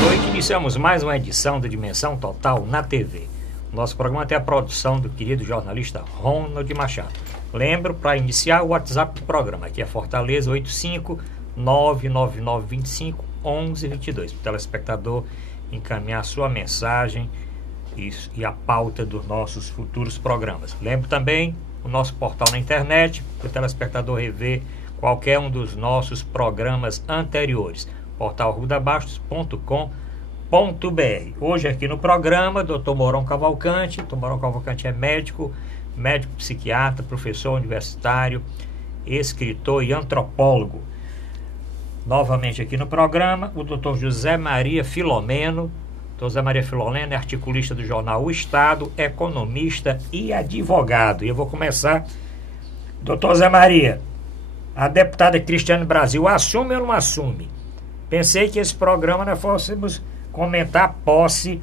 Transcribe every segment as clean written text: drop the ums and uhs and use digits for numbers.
noite, iniciamos mais uma edição da Dimensão Total na TV. O nosso programa tem a produção do querido jornalista Ronald Machado. Lembro, para iniciar, o WhatsApp do programa, aqui é Fortaleza 85999251122. O telespectador encaminhar sua mensagem e a pauta dos nossos futuros programas. Lembro também o nosso portal na internet, para o telespectador rever qualquer um dos nossos programas anteriores. Portal rudabastos.com.br. Hoje aqui no programa, Dr. Mourão Cavalcante. Dr. Mourão Cavalcante é médico psiquiatra, professor universitário, escritor e antropólogo. Novamente aqui no programa, o Dr. José Maria Filomeno. Dr. José Maria Filomeno é articulista do jornal O Estado, economista e advogado. E eu vou começar. Dr. José Maria, a deputada Cristiane Brasil assume ou não assume? Pensei que esse programa nós fôssemos comentar a posse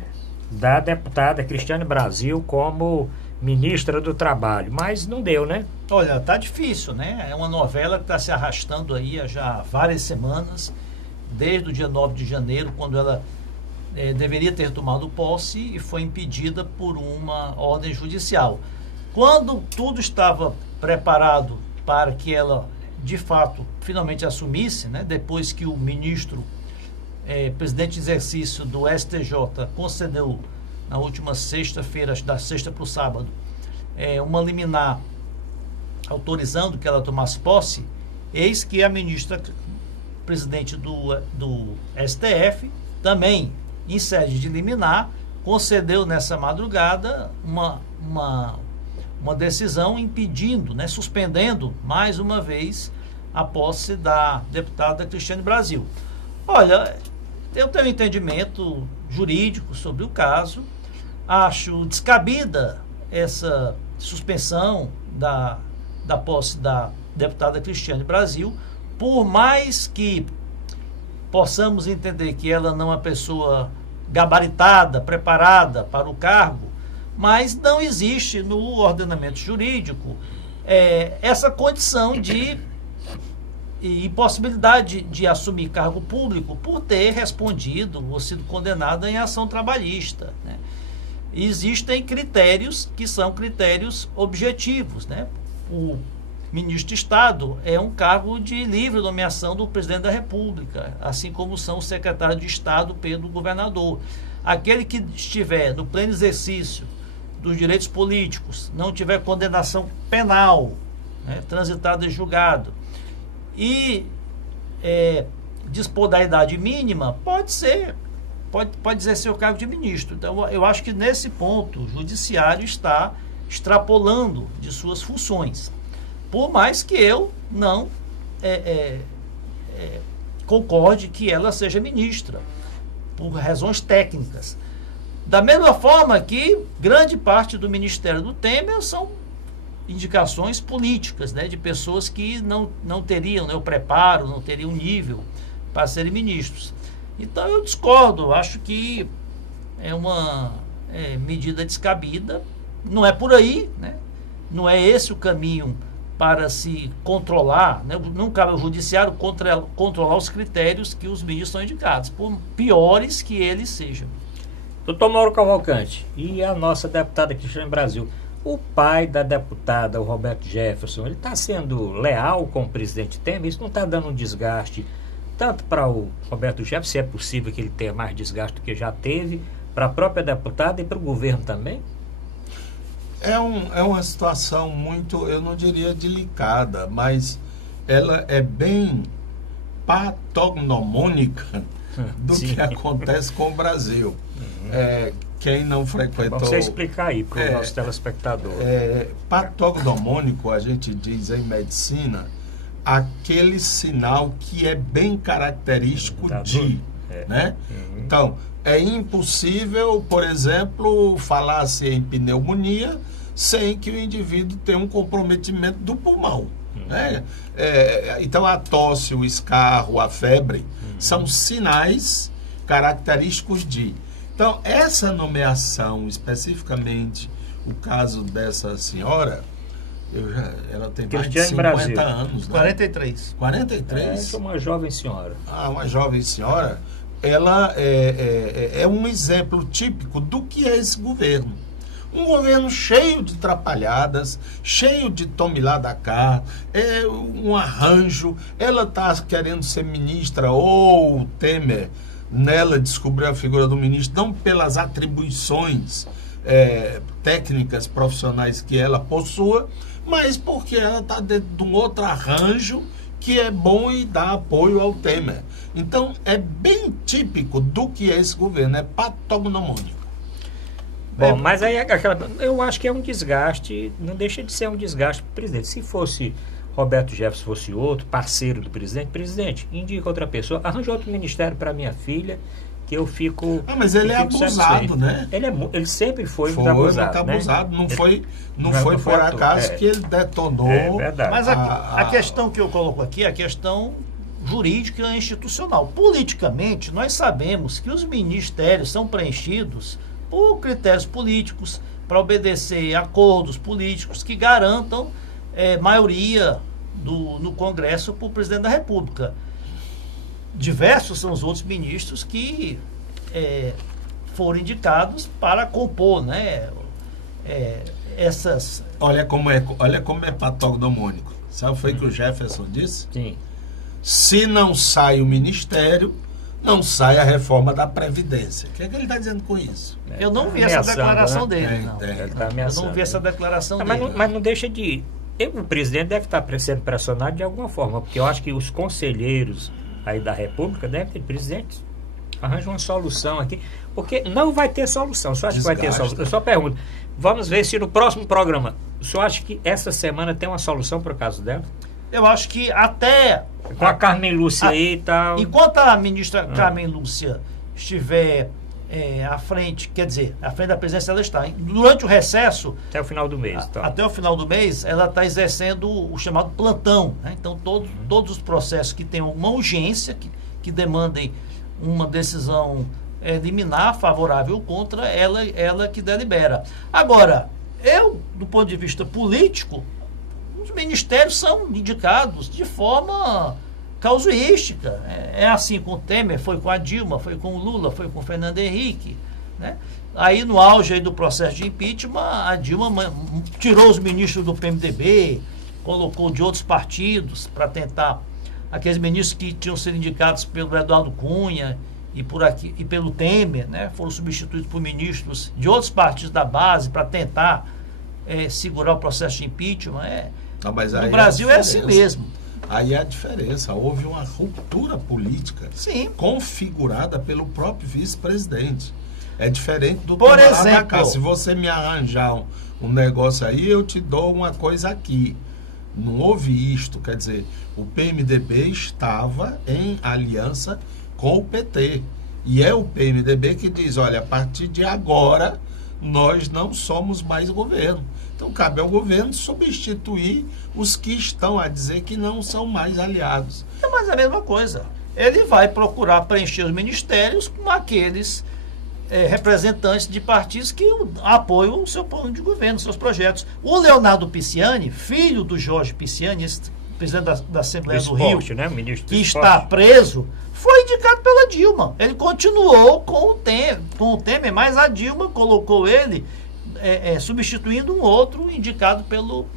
da deputada Cristiane Brasil como ministra do Trabalho, mas não deu, né? Olha, tá difícil, né? É uma novela que está se arrastando aí há já várias semanas, desde o dia 9 de janeiro, quando ela deveria ter tomado posse e foi impedida por uma ordem judicial. Quando tudo estava preparado para que ela, de fato, finalmente assumisse, né? Depois que o ministro, presidente de exercício do STJ, concedeu na última sexta-feira, da sexta para o sábado, uma liminar autorizando que ela tomasse posse, eis que a ministra, presidente do STF, também em sede de liminar, concedeu nessa madrugada uma decisão impedindo, né, suspendendo mais uma vez a posse da deputada Cristiane Brasil. Olha, eu tenho um entendimento jurídico sobre o caso, acho descabida essa suspensão da posse da deputada Cristiane Brasil, por mais que possamos entender que ela não é uma pessoa gabaritada, preparada para o cargo, mas não existe no ordenamento jurídico essa condição de impossibilidade de assumir cargo público por ter respondido ou sido condenada em ação trabalhista, né? Existem critérios que são critérios objetivos, né? O ministro de Estado é um cargo de livre nomeação do presidente da República, assim como são o secretário de Estado pelo governador. Aquele que estiver no pleno exercício dos direitos políticos, não tiver condenação penal, né, transitada em julgado, e dispor da idade mínima, pode exercer o cargo de ministro. Então, eu acho que nesse ponto o judiciário está extrapolando de suas funções, por mais que eu não concorde que ela seja ministra, por razões técnicas. Da mesma forma que grande parte do Ministério do Temer são indicações políticas, né, de pessoas que não teriam, né, o preparo, não teriam nível para serem ministros. Então eu discordo, acho que é uma medida descabida, não é por aí, né, não é esse o caminho para se controlar, né, não cabe ao judiciário controlar os critérios que os ministros são indicados, por piores que eles sejam. Doutor Mauro Cavalcante, e a nossa deputada Cristiane Brasil? O pai da deputada, o Roberto Jefferson, ele está sendo leal com o presidente Temer? Isso não está dando um desgaste tanto para o Roberto Jefferson, se é possível que ele tenha mais desgaste do que já teve, para a própria deputada e para o governo também? É uma situação muito, eu não diria delicada, mas ela é bem patognomônica do Sim. que acontece com o Brasil. Quem não frequentou... Vamos explicar aí para o nosso telespectador. Patognomônico, a gente diz em medicina, aquele sinal que é bem característico né? Então, é impossível, por exemplo, falar-se em pneumonia sem que o indivíduo tenha um comprometimento do pulmão, né? Então, a tosse, o escarro, a febre são sinais característicos de... Então, essa nomeação, especificamente, o caso dessa senhora, ela tem mais de 50 anos. Né? 43. 43? É uma jovem senhora. Ah, uma jovem senhora. ela é um exemplo típico do que é esse governo. Um governo cheio de atrapalhadas, cheio de tome lá da cá, um arranjo. Ela está querendo ser ministra, ou o Temer, nela descobriu a figura do ministro, não pelas atribuições técnicas, profissionais que ela possua, mas porque ela está dentro de um outro arranjo que é bom e dá apoio ao Temer. Então, é bem típico do que é esse governo, é patognomônico. Bom, mas aí eu acho que é um desgaste, não deixa de ser um desgaste para o presidente. Se fosse Roberto Jefferson, fosse outro, parceiro do presidente, indica outra pessoa, arranja outro ministério para minha filha, que eu fico... mas ele é abusado, né? Ele sempre foi muito abusado, né? Não foi por acaso que ele detonou... É verdade. Mas a questão que eu coloco aqui é a questão jurídica e institucional. Politicamente, nós sabemos que os ministérios são preenchidos por critérios políticos, para obedecer a acordos políticos que garantam maioria no Congresso para o presidente da República. Diversos são os outros ministros que foram indicados para compor, né, essas... Olha como é patognomônico. Sabe o que foi que o Jefferson disse? Sim. Se não sai o ministério, não sai a reforma da Previdência. O que é que ele está dizendo com isso? Eu não vi essa declaração dele. Não. Ele tá ameaçando, eu não vi essa declaração dele. Mas não deixa de... O presidente deve estar sendo pressionado de alguma forma, porque eu acho que os conselheiros aí da República devem ter, presidente, arranja uma solução aqui, porque não vai ter solução. Só acho que vai ter solução. Eu só pergunto, vamos ver se no próximo programa, o senhor acha que essa semana tem uma solução para o caso dela? Eu acho que até... Com a Carmen Lúcia aí e tal... Enquanto a ministra Carmen Lúcia estiver à frente, quer dizer, à frente da presidência, ela está. Durante o recesso... Até o final do mês. Até o final do mês, ela está exercendo o chamado plantão. Né? Então, todos os processos que tenham uma urgência, que demandem uma decisão liminar, favorável ou contra, ela que delibera. Agora, do ponto de vista político, os ministérios são indicados de forma causuística. É assim com o Temer, foi com a Dilma, foi com o Lula, foi com o Fernando Henrique. Né? Aí, no auge aí do processo de impeachment, a Dilma tirou os ministros do PMDB, colocou de outros partidos para tentar... Aqueles ministros que tinham sido indicados pelo Eduardo Cunha e pelo Temer, né? Foram substituídos por ministros de outros partidos da base para tentar segurar o processo de impeachment. No Brasil é assim mesmo. Aí é a diferença. Houve uma ruptura política configurada pelo próprio vice-presidente. É diferente do... Por exemplo... Se você me arranjar um negócio aí, eu te dou uma coisa aqui. Não houve isto. Quer dizer, o PMDB estava em aliança com o PT. E é o PMDB que diz, olha, a partir de agora, nós não somos mais governo. Então, cabe ao governo substituir os que estão a dizer que não são mais aliados. Mas é a mesma coisa. Ele vai procurar preencher os ministérios com aqueles representantes de partidos que apoiam o seu plano de governo, seus projetos. O Leonardo Pisciani, filho do Jorge Pisciani, presidente da Assembleia do Rio, né? que está preso, foi indicado pela Dilma. Ele continuou com o Temer, mas a Dilma colocou ele substituindo um outro indicado pelo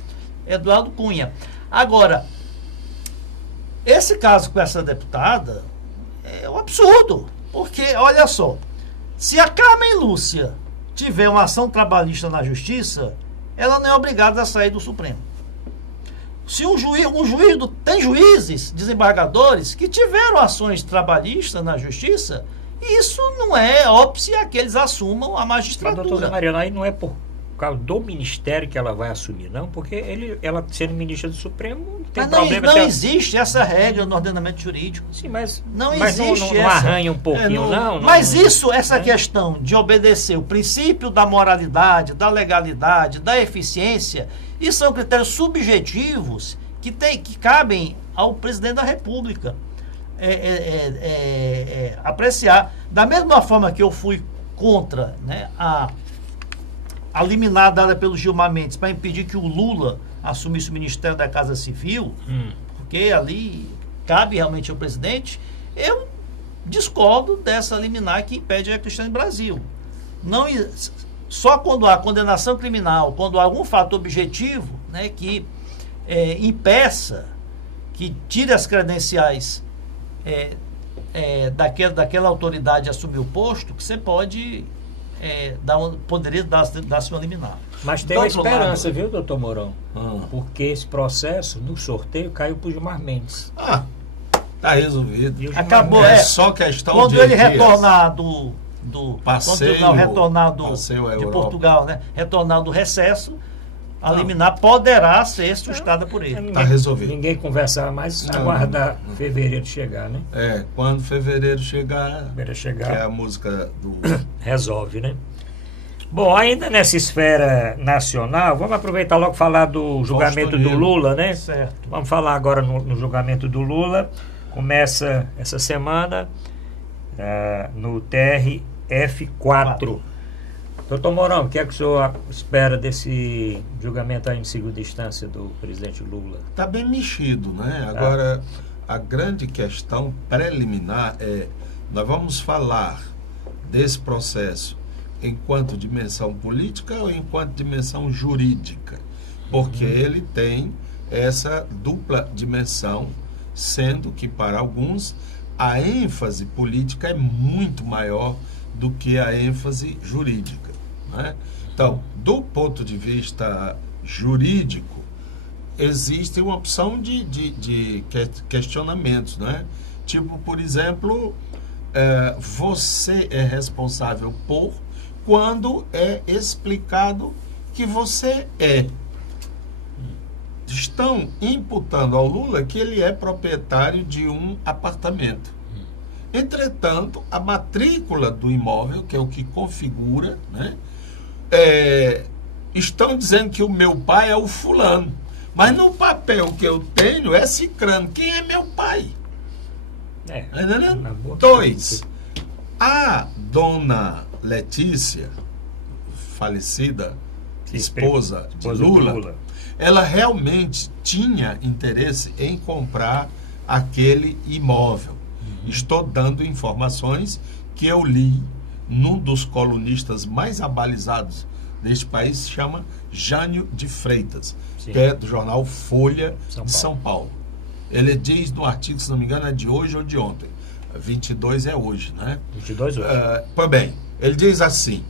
Eduardo Cunha. Agora, esse caso com essa deputada é um absurdo, porque, olha só, se a Carmen Lúcia tiver uma ação trabalhista na Justiça, ela não é obrigada a sair do Supremo. Se tem juízes, desembargadores, que tiveram ações trabalhistas na Justiça, isso não é óbice a que eles assumam a magistratura. Mas, doutora Mariana, aí não é por causa do ministério que ela vai assumir, não, porque ela sendo ministra do Supremo não tem problema. Não existe essa regra no ordenamento jurídico. Sim, mas não existe não arranha um pouquinho, Mas essa questão de obedecer o princípio da moralidade, da legalidade, da eficiência, isso são critérios subjetivos que cabem ao presidente da República apreciar. Da mesma forma que eu fui contra, né, a liminar dada pelo Gilmar Mendes para impedir que o Lula assumisse o Ministério da Casa Civil, porque ali cabe realmente ao presidente, eu discordo dessa liminar que impede a Cristiane Brasil. Não, só quando há condenação criminal, quando há algum fato objetivo, né, que impeça, que tire as credenciais daquela autoridade assumir o posto, que você pode poderia dar-se uma liminar. Mas tem uma esperança, viu, doutor Mourão? Porque esse processo do sorteio caiu para o Gilmar Mendes. Tá resolvido. Acabou, só questão quando de ele dias. retornar do passeio, de Portugal, né? Retornar do recesso, a liminar poderá ser sustada por ele. Está resolvido. Ninguém conversar mais, aguardar fevereiro chegar, né? Quando fevereiro chegar, que é a música do... Resolve, né? Bom, ainda nessa esfera nacional, vamos aproveitar logo falar do julgamento do Lula, né? Certo. Vamos falar agora no julgamento do Lula. Começa essa semana no TRF4. Doutor Mourão, o que é que o senhor espera desse julgamento aí em segunda instância do presidente Lula? Está bem mexido, né? Agora, a grande questão preliminar nós vamos falar desse processo enquanto dimensão política ou enquanto dimensão jurídica? Porque ele tem essa dupla dimensão, sendo que para alguns a ênfase política é muito maior do que a ênfase jurídica, né? Então, do ponto de vista jurídico, existe uma opção de questionamentos, né? Tipo, por exemplo, você é responsável por quando é explicado que você é. Estão imputando ao Lula que ele é proprietário de um apartamento. Entretanto, a matrícula do imóvel, que é o que configura, né, estão dizendo que o meu pai é o fulano. Mas no papel que eu tenho é cicrano. Quem é meu pai? Entendeu? 2. A dona Letícia, falecida esposa de Lula, ela realmente tinha interesse em comprar aquele imóvel. Estou dando informações que eu li num dos colunistas mais abalizados deste país, se chama Jânio de Freitas, que é do jornal Folha de São Paulo. Ele diz no artigo, se não me engano, é de hoje ou de ontem. 22 é hoje, né? 22 hoje. Pois bem, ele diz assim: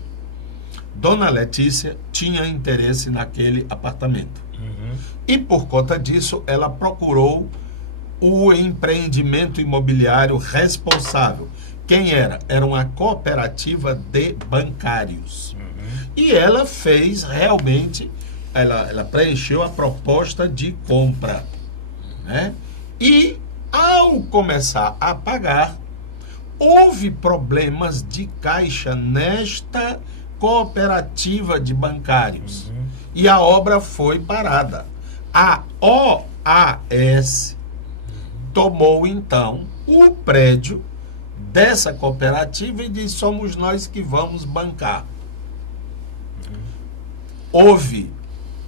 Dona Letícia tinha interesse naquele apartamento. E por conta disso, ela procurou o empreendimento imobiliário responsável. Quem era? Era uma cooperativa de bancários. E ela fez realmente, ela preencheu a proposta de compra, né? E ao começar a pagar, houve problemas de caixa nesta cooperativa de bancários. E a obra foi parada. A OAS tomou então o prédio dessa cooperativa e disse: somos nós que vamos bancar. Houve,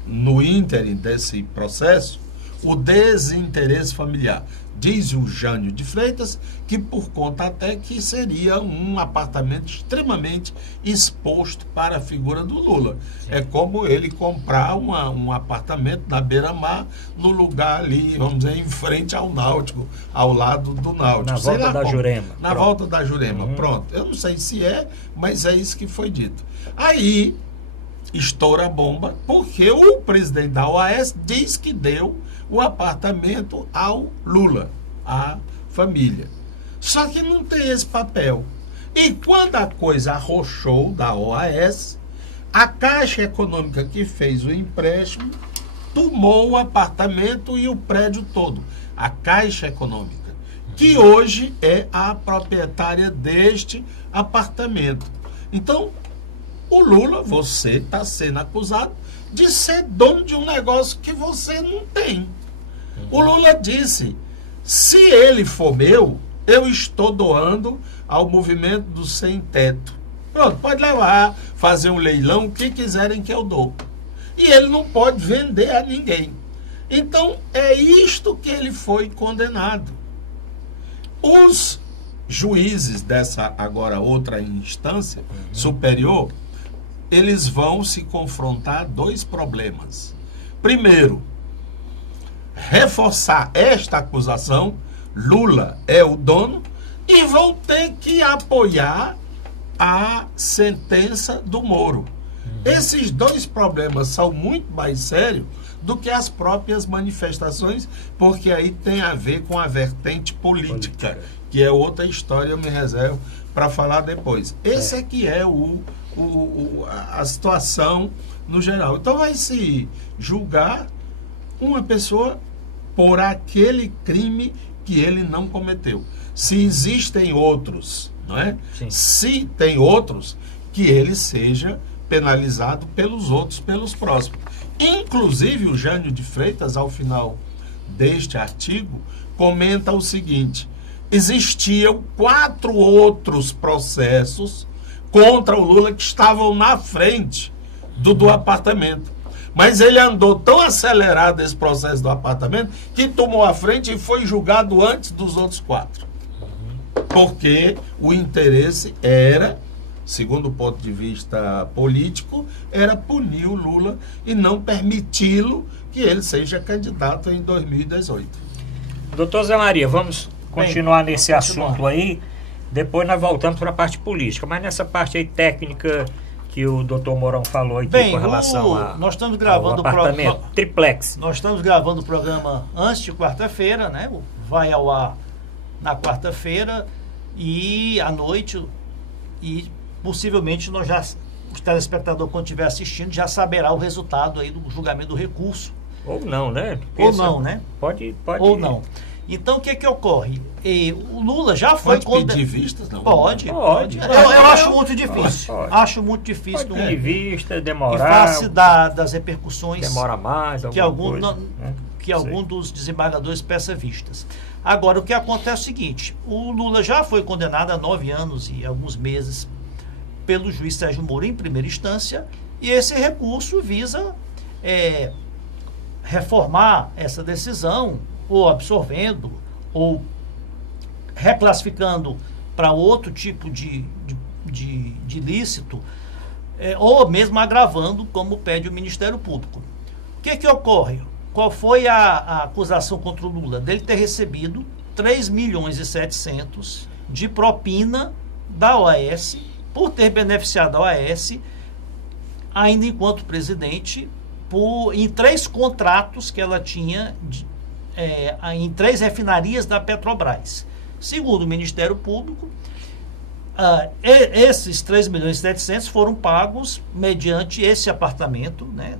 no ínterim desse processo, o desinteresse familiar. Diz o Jânio de Freitas que por conta até que seria um apartamento extremamente exposto para a figura do Lula. É como ele comprar um apartamento na beira-mar, no lugar ali, vamos dizer, em frente ao Náutico, ao lado do Náutico. Na volta da Jurema. Na volta da Jurema, pronto. Eu não sei se mas é isso que foi dito. Aí estoura a bomba, porque o presidente da OAS diz que deu o apartamento ao Lula, à família. Só que não tem esse papel. E quando a coisa arrochou da OAS, a Caixa Econômica que fez o empréstimo tomou o apartamento e o prédio todo. A Caixa Econômica, que hoje é a proprietária deste apartamento. Então, o Lula, você está sendo acusado de ser dono de um negócio que você não tem. O Lula disse: se ele for meu, eu estou doando ao movimento do sem teto. Pronto, pode levar, fazer um leilão, o que quiserem que eu dou. E ele não pode vender a ninguém. Então, é isto que ele foi condenado. Os juízes dessa agora outra instância superior, eles vão se confrontar a dois problemas. Primeiro, reforçar esta acusação, Lula é o dono, e vão ter que apoiar a sentença do Moro. Esses dois problemas são muito mais sérios do que as próprias manifestações, porque aí tem a ver com a vertente política, que é outra história, eu me reservo para falar depois. Esse é que é a situação no geral. Então vai se julgar uma pessoa por aquele crime que ele não cometeu. Se existem outros, não é? Sim. Se tem outros, que ele seja penalizado pelos outros, pelos próximos. Inclusive o Jânio de Freitas, ao final deste artigo, comenta o seguinte: existiam 4 outros processos contra o Lula que estavam na frente do apartamento. Mas ele andou tão acelerado esse processo do apartamento que tomou a frente e foi julgado antes dos outros 4. Porque o interesse era, segundo o ponto de vista político, era punir o Lula e não permiti-lo que ele seja candidato em 2018. Doutor Zé Maria, vamos continuar nesse assunto aí. Depois nós voltamos para a parte política. Mas nessa parte aí técnica que o doutor Mourão falou aqui com relação a nós estamos gravando o apartamento triplex. Nós estamos gravando o programa antes de quarta-feira, né? Vai ao ar na quarta-feira e à noite, e possivelmente o telespectador, quando estiver assistindo, já saberá o resultado aí do julgamento do recurso. Ou não, né? Ou não, né? Pode. Ou não. Então, o que ocorre? O Lula já foi... Pode pedir vistas? Não. Pode. Eu acho muito difícil. Acho muito difícil. Pode pedir vista, demorar. Em face das repercussões... Demora mais, que algum dos desembargadores peça vistas. Agora, o que acontece é o seguinte: o Lula já foi condenado a 9 anos e alguns meses pelo juiz Sérgio Moro em primeira instância, e esse recurso visa reformar essa decisão, ou absorvendo, ou reclassificando para outro tipo de ilícito, ou mesmo agravando, como pede o Ministério Público. O que ocorre? Qual foi a acusação contra o Lula? Dele ter recebido 3.700.000 de propina da OAS, por ter beneficiado a OAS, ainda enquanto presidente, em 3 contratos que ela tinha em 3 refinarias da Petrobras. Segundo o Ministério Público, esses 3.700.000 foram pagos mediante esse apartamento, né,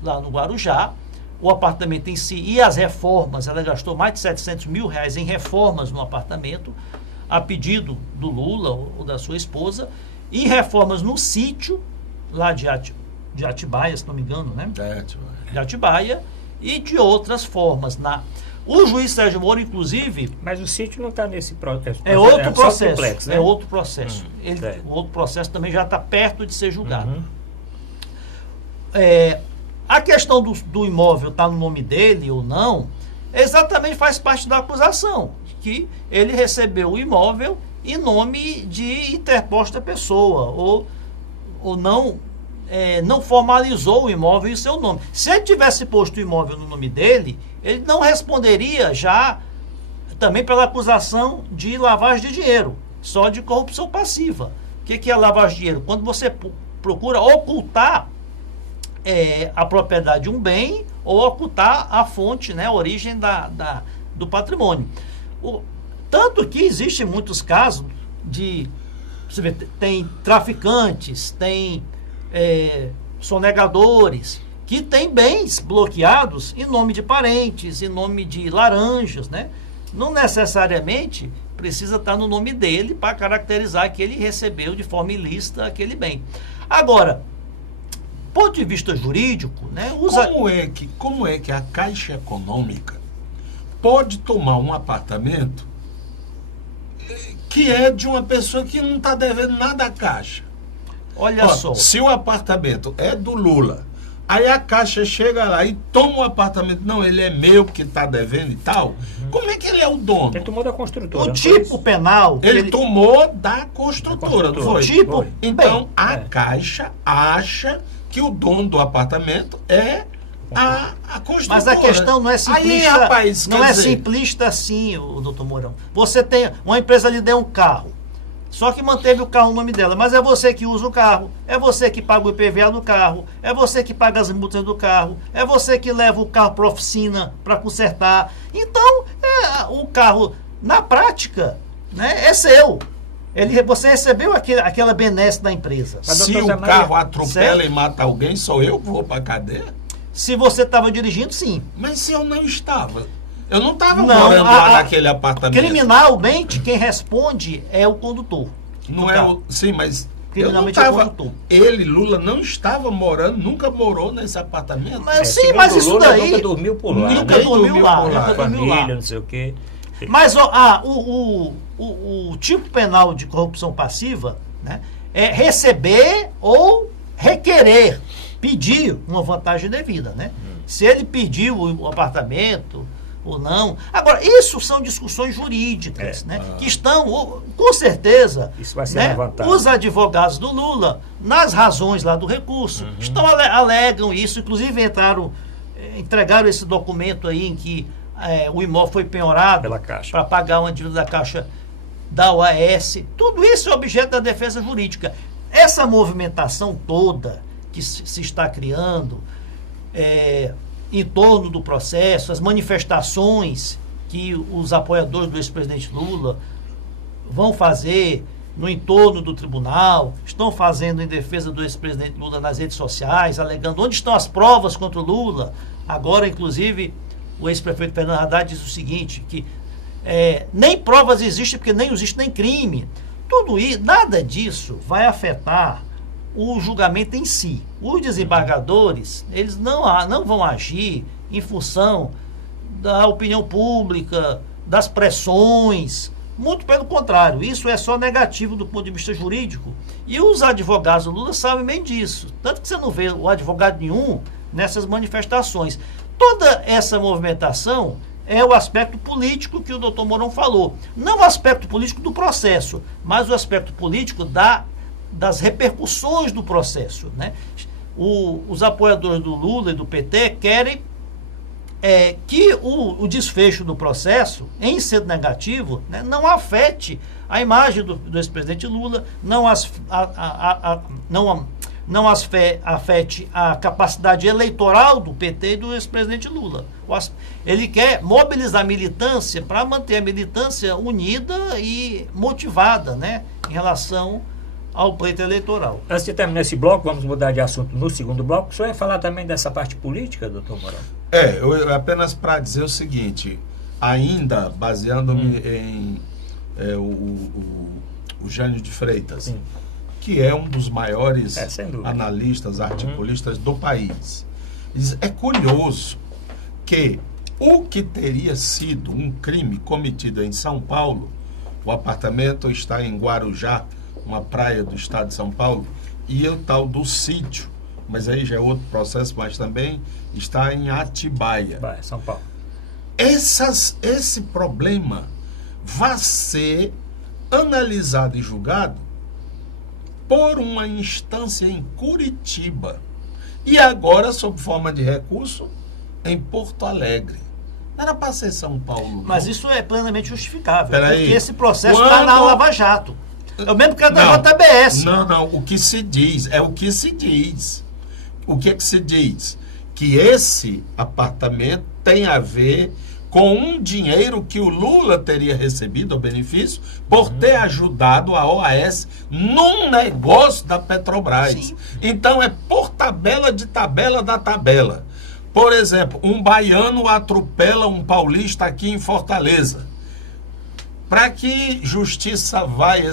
lá no Guarujá. O apartamento em si e as reformas, ela gastou mais de R$700 mil em reformas no apartamento, a pedido do Lula ou da sua esposa, e reformas no sítio, lá de Atibaia, se não me engano, né? De Atibaia, e de outras formas. O juiz Sérgio Moro, inclusive... Mas o sítio não está nesse processo. É outro processo. Triplex, né? É outro processo. O outro processo também já está perto de ser julgado. A questão do imóvel estar no nome dele ou não, exatamente faz parte da acusação, que ele recebeu o imóvel em nome de interposta pessoa, ou não formalizou o imóvel em seu nome. Se ele tivesse posto o imóvel no nome dele, ele não responderia já também pela acusação de lavagem de dinheiro, só de corrupção passiva. O que é lavagem de dinheiro? Quando você procura ocultar a propriedade de um bem ou ocultar a fonte, né, a origem do patrimônio. Tanto que existem muitos casos você vê, tem traficantes, tem sonegadores que têm bens bloqueados em nome de parentes, em nome de laranjas, né? Não necessariamente precisa estar no nome dele para caracterizar que ele recebeu de forma ilícita aquele bem. Agora, ponto de vista jurídico, né, como é que a Caixa Econômica pode tomar um apartamento que é de uma pessoa que não está devendo nada à Caixa? Olha só. Se o apartamento é do Lula, Aí a Caixa chega lá e toma o apartamento. Não, ele é meu porque está devendo e tal. Como é que ele é o dono? Ele tomou da construtora. O tipo penal... Ele tomou da construtora, não foi? Tipo, então, a Caixa acha que o dono do apartamento é a construtora. Mas a questão não é simplista. Aí, rapaz, não é simplista assim, o doutor Mourão. Você tem uma empresa lhe deu um carro. Só que manteve o carro no nome dela. Mas é você que usa o carro. É você que paga o IPVA do carro. É você que paga as multas do carro. É você que leva o carro para a oficina para consertar. Então, o carro, na prática, né, é seu. Você recebeu aquela benesse da empresa. Se o carro atropela e mata alguém, sou eu que vou para a cadeia? Se você estava dirigindo, sim. Mas se eu não estava... Eu não estava morando lá naquele apartamento. Criminalmente, quem responde é o condutor. Não é o... Sim, mas... Criminalmente é o condutor. Ele, Lula, não estava morando, nunca morou nesse apartamento. Mas, sim, mas isso Lula, daí... Nunca dormiu por lá. Nunca dormiu lá. Família, não sei o quê. Mas o tipo penal de corrupção passiva, né, é receber ou requerer, pedir uma vantagem devida, né? Se ele pediu o apartamento ou não. Agora, isso são discussões jurídicas, né? Que estão, com certeza, isso vai ser, né, os advogados do Lula, nas razões lá do recurso, alegam isso, inclusive entregaram esse documento aí em que o imóvel foi penhorado pela Caixa para pagar uma dívida da Caixa da OAS. Tudo isso é objeto da defesa jurídica. Essa movimentação toda que se está criando em torno do processo, as manifestações que os apoiadores do ex-presidente Lula vão fazer no entorno do tribunal, estão fazendo em defesa do ex-presidente Lula nas redes sociais, alegando onde estão as provas contra o Lula. Agora, inclusive, o ex-prefeito Fernando Haddad diz o seguinte, que nem provas existem porque nem existe nem crime. Tudo isso, nada disso vai afetar o julgamento em si. Os desembargadores, eles não vão agir em função da opinião pública, das pressões, muito pelo contrário, isso é só negativo do ponto de vista jurídico. E os advogados do Lula sabem bem disso, tanto que você não vê o advogado nenhum nessas manifestações. Toda essa movimentação é o aspecto político que o doutor Mourão falou, não o aspecto político do processo, mas o aspecto político das repercussões do processo, né? Os apoiadores do Lula e do PT querem que o desfecho do processo, em sendo negativo, né, não afete a imagem do ex-presidente Lula, não afete a capacidade eleitoral do PT e do ex-presidente Lula. Ele quer mobilizar a militância para manter a militância unida e motivada, né, em relação ao pleito eleitoral. Antes de terminar esse bloco, vamos mudar de assunto no segundo bloco. O senhor ia falar também dessa parte política, doutor Mourão? Eu apenas para dizer o seguinte, ainda baseando-me em o Jânio de Freitas, sim, que é um dos maiores analistas, articulistas do país. É curioso que o que teria sido um crime cometido em São Paulo, o apartamento está em Guarujá, uma praia do estado de São Paulo, e o tal do sítio, mas aí já é outro processo, mas também está em Atibaia, São Paulo. Esse problema vai ser analisado e julgado por uma instância em Curitiba e agora, sob forma de recurso, em Porto Alegre. Não era para ser São Paulo, não. Mas isso é plenamente justificável, porque esse processo está na Lava Jato. É o mesmo que a da JBS. Não, o que se diz, o que se diz. O que é que se diz? Que esse apartamento tem a ver com um dinheiro que o Lula teria recebido, o benefício, por ter ajudado a OAS num negócio da Petrobras. Sim. Então é por tabela de tabela da tabela. Por exemplo, um baiano atropela um paulista aqui em Fortaleza. Para que justiça vai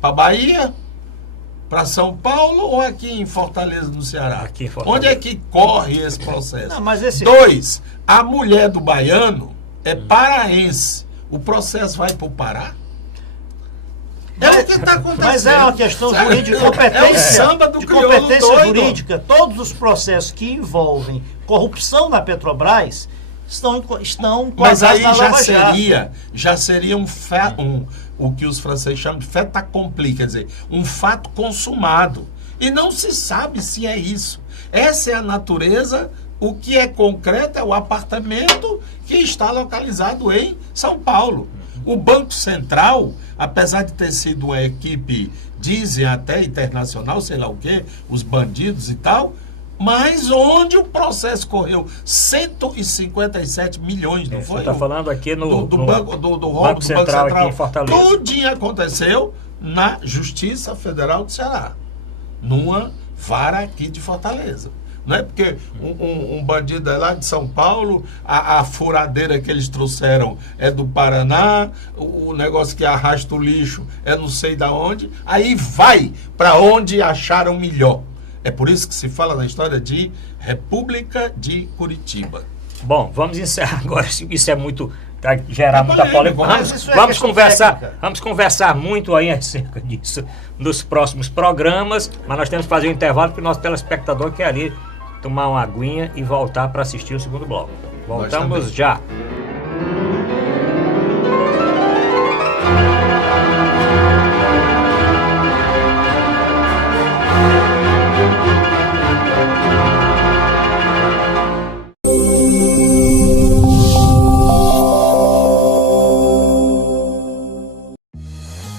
para Bahia, para São Paulo ou aqui em Fortaleza, no Ceará? Aqui em Fortaleza. Onde é que corre esse processo? Não, mas 2, a mulher do baiano é paraense. O processo vai para o Pará? É o que está acontecendo. Mas é uma questão jurídica, competência jurídica. Todos os processos que envolvem corrupção na Petrobras estão mas aí já seria o que os franceses chamam de fait accompli, quer dizer, um fato consumado. E não se sabe se é isso. Essa é a natureza. O que é concreto é o apartamento que está localizado em São Paulo. O Banco Central, apesar de ter sido uma equipe, dizem até internacional, sei lá o quê, os bandidos e tal, mas onde o processo correu 157 milhões, não foi? Você está falando aqui do roubo do Banco Central aqui em Fortaleza. Tudinho aconteceu na Justiça Federal do Ceará, numa vara aqui de Fortaleza. Não é porque um bandido é lá de São Paulo, a furadeira que eles trouxeram é do Paraná, o negócio que arrasta o lixo é não sei da onde, aí vai para onde acharam melhor. É por isso que se fala na história de República de Curitiba. Bom, vamos encerrar agora. Isso é muito... Vai gerar muita polêmica. Vamos conversar muito aí acerca disso nos próximos programas, mas nós temos que fazer um intervalo porque o nosso telespectador quer ali tomar uma aguinha e voltar para assistir o segundo bloco. Voltamos já.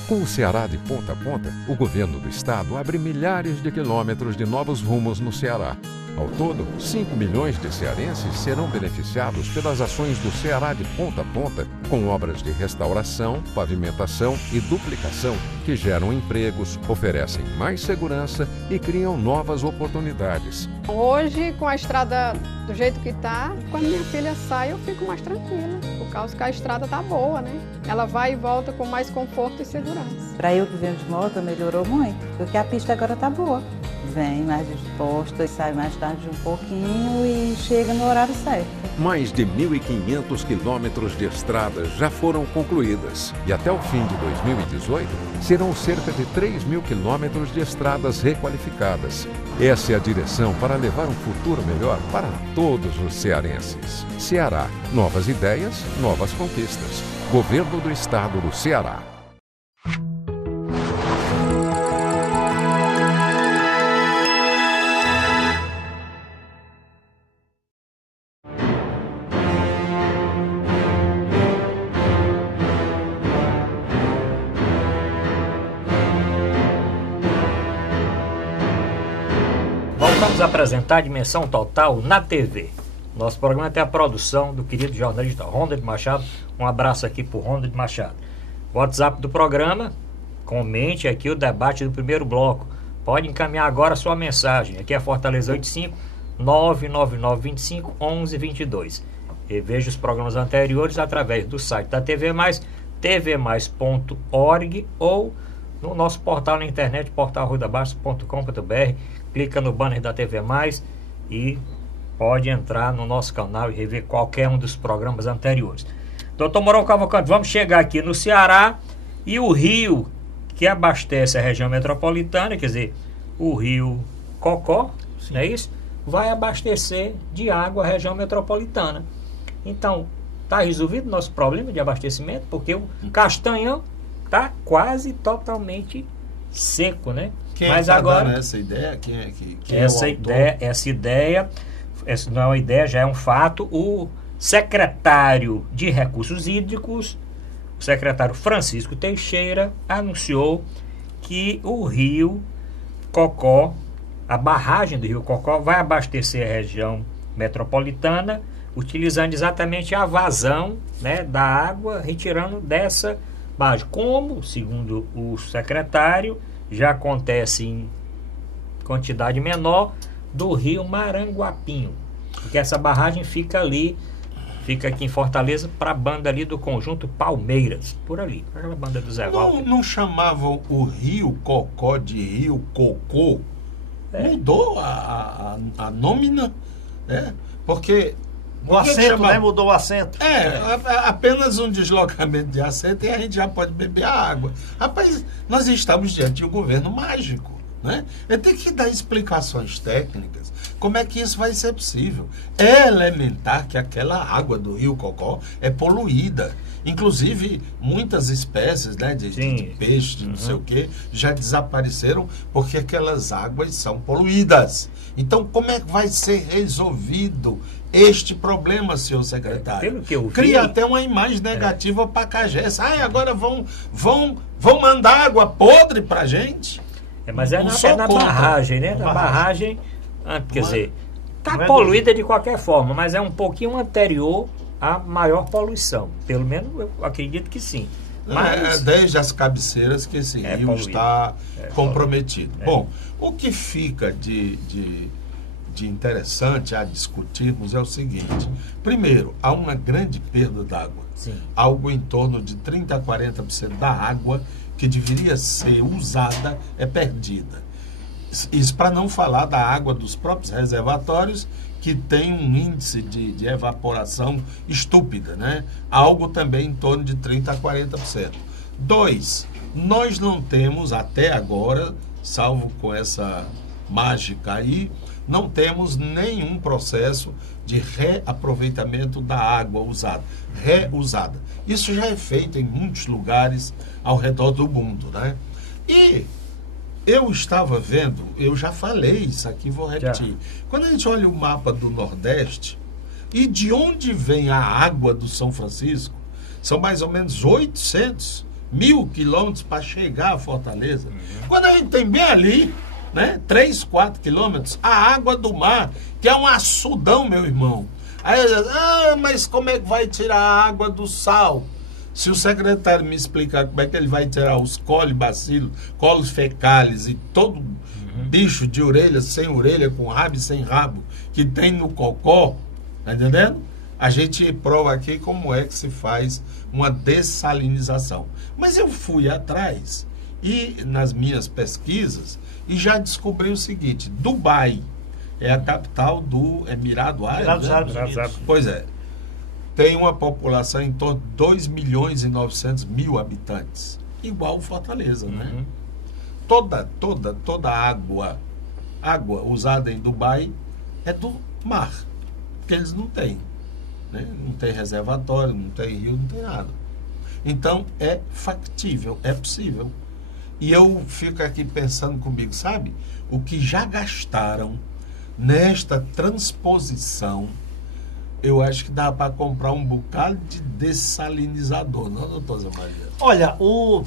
Com o Ceará de ponta a ponta, o governo do estado abre milhares de quilômetros de novos rumos no Ceará. Ao todo, 5 milhões de cearenses serão beneficiados pelas ações do Ceará de ponta a ponta, com obras de restauração, pavimentação e duplicação que geram empregos, oferecem mais segurança e criam novas oportunidades. Hoje, com a estrada do jeito que está, quando minha filha sai, eu fico mais tranquila, por causa que a estrada está boa, né? Ela vai e volta com mais conforto e segurança. Para eu que venho de moto, melhorou muito, porque a pista agora está boa. Vem mais disposta, sai mais tarde um pouquinho e chega no horário certo. Mais de 1.500 quilômetros de estradas já foram concluídas e até o fim de 2018 serão cerca de 3.000 quilômetros de estradas requalificadas. Essa é a direção para levar um futuro melhor para todos os cearenses. Ceará, novas ideias, novas conquistas. Governo do Estado do Ceará. Vamos apresentar a Dimensão Total na TV. Nosso programa tem a produção do querido jornalista Ronald Machado. Um abraço aqui para o Ronald Machado. WhatsApp do programa, comente aqui o debate do primeiro bloco. Pode encaminhar agora a sua mensagem. Aqui é Fortaleza 85 99925 1122. Reveja os programas anteriores através do site da TV Mais, tvmais.org ou no nosso portal na internet, portalrudabaixo.com.br. Clica no banner da TV Mais e pode entrar no nosso canal e rever qualquer um dos programas anteriores. Doutor Mourão Cavalcante, vamos chegar aqui no Ceará e o rio que abastece a região metropolitana, quer dizer, o rio Cocó, não é isso? Vai abastecer de água a região metropolitana. Então, está resolvido o nosso problema de abastecimento, porque o Castanhão está quase totalmente seco, né? Quem Mas tá agora dando essa ideia? Essa ideia não é uma ideia, já é um fato. O secretário de Recursos Hídricos, o secretário Francisco Teixeira, anunciou que o rio Cocó, a barragem do rio Cocó, vai abastecer a região metropolitana, utilizando exatamente a vazão, né, da água, retirando dessa barragem. Como, segundo o secretário, já acontece em quantidade menor do rio Maranguapinho, porque essa barragem fica aqui em Fortaleza, para a banda ali do conjunto Palmeiras, por ali, aquela banda do Zé Walter. Não chamavam o rio Cocó de rio Cocô? Mudou a nómina, né? Porque O assento, né? Mudou o assento. Apenas um deslocamento de assento e a gente já pode beber a água. Rapaz, nós estamos diante de um governo mágico, né? Ele tem que dar explicações técnicas. Como é que isso vai ser possível? É elementar que aquela água do Rio Cocó é poluída. Inclusive, muitas espécies, né, de peixe, não sei o quê, já desapareceram porque aquelas águas são poluídas. Então, como é que vai ser resolvido este problema, senhor secretário? Pelo que eu vi, cria até uma imagem negativa para Cagés. Agora vão mandar água podre para a gente? Mas é na barragem, né? Na barragem, quer dizer, está poluída de qualquer forma, mas é um pouquinho anterior à maior poluição. Pelo menos eu acredito que sim. Mas desde as cabeceiras que esse rio poluído, está comprometido. Bom, o que fica de interessante a discutirmos é o seguinte. Primeiro, há uma grande perda d'água. Algo em torno de 30% a 40% da água que deveria ser usada é perdida. Isso para não falar da água dos próprios reservatórios, que tem um índice de evaporação estúpida, né? Algo também em torno de 30% a 40%. 2, nós não temos até agora, salvo com essa mágica aí, não temos nenhum processo de reaproveitamento da água usada, reusada. Isso já é feito em muitos lugares ao redor do mundo, né? E eu estava vendo, eu já falei isso aqui, vou repetir. Quando a gente olha o mapa do Nordeste, e de onde vem a água do São Francisco, são mais ou menos 800.000 quilômetros para chegar a Fortaleza. Quando a gente tem bem ali, né, 3, 4 quilômetros, a água do mar, que é um açudão, meu irmão. Aí eu digo, mas como é que vai tirar a água do sal? Se o secretário me explicar como é que ele vai tirar os colibacilos, colos fecais e todo bicho de orelha, sem orelha, com rabo e sem rabo, que tem no cocó, tá entendendo? A gente prova aqui como é que se faz uma dessalinização. Mas eu fui atrás e nas minhas pesquisas e já descobri o seguinte: Dubai é a capital do Emirado Árabe. Pois é. Tem uma população em torno de 2.900.000 habitantes. Igual Fortaleza, né? Toda água usada em Dubai é do mar. Porque eles não têm. Né? Não tem reservatório, não tem rio, não tem nada. Então, é factível, é possível. E eu fico aqui pensando comigo, sabe? O que já gastaram nesta transposição, eu acho que dá para comprar um bocado de dessalinizador, não, doutor Zé Maria? Olha, o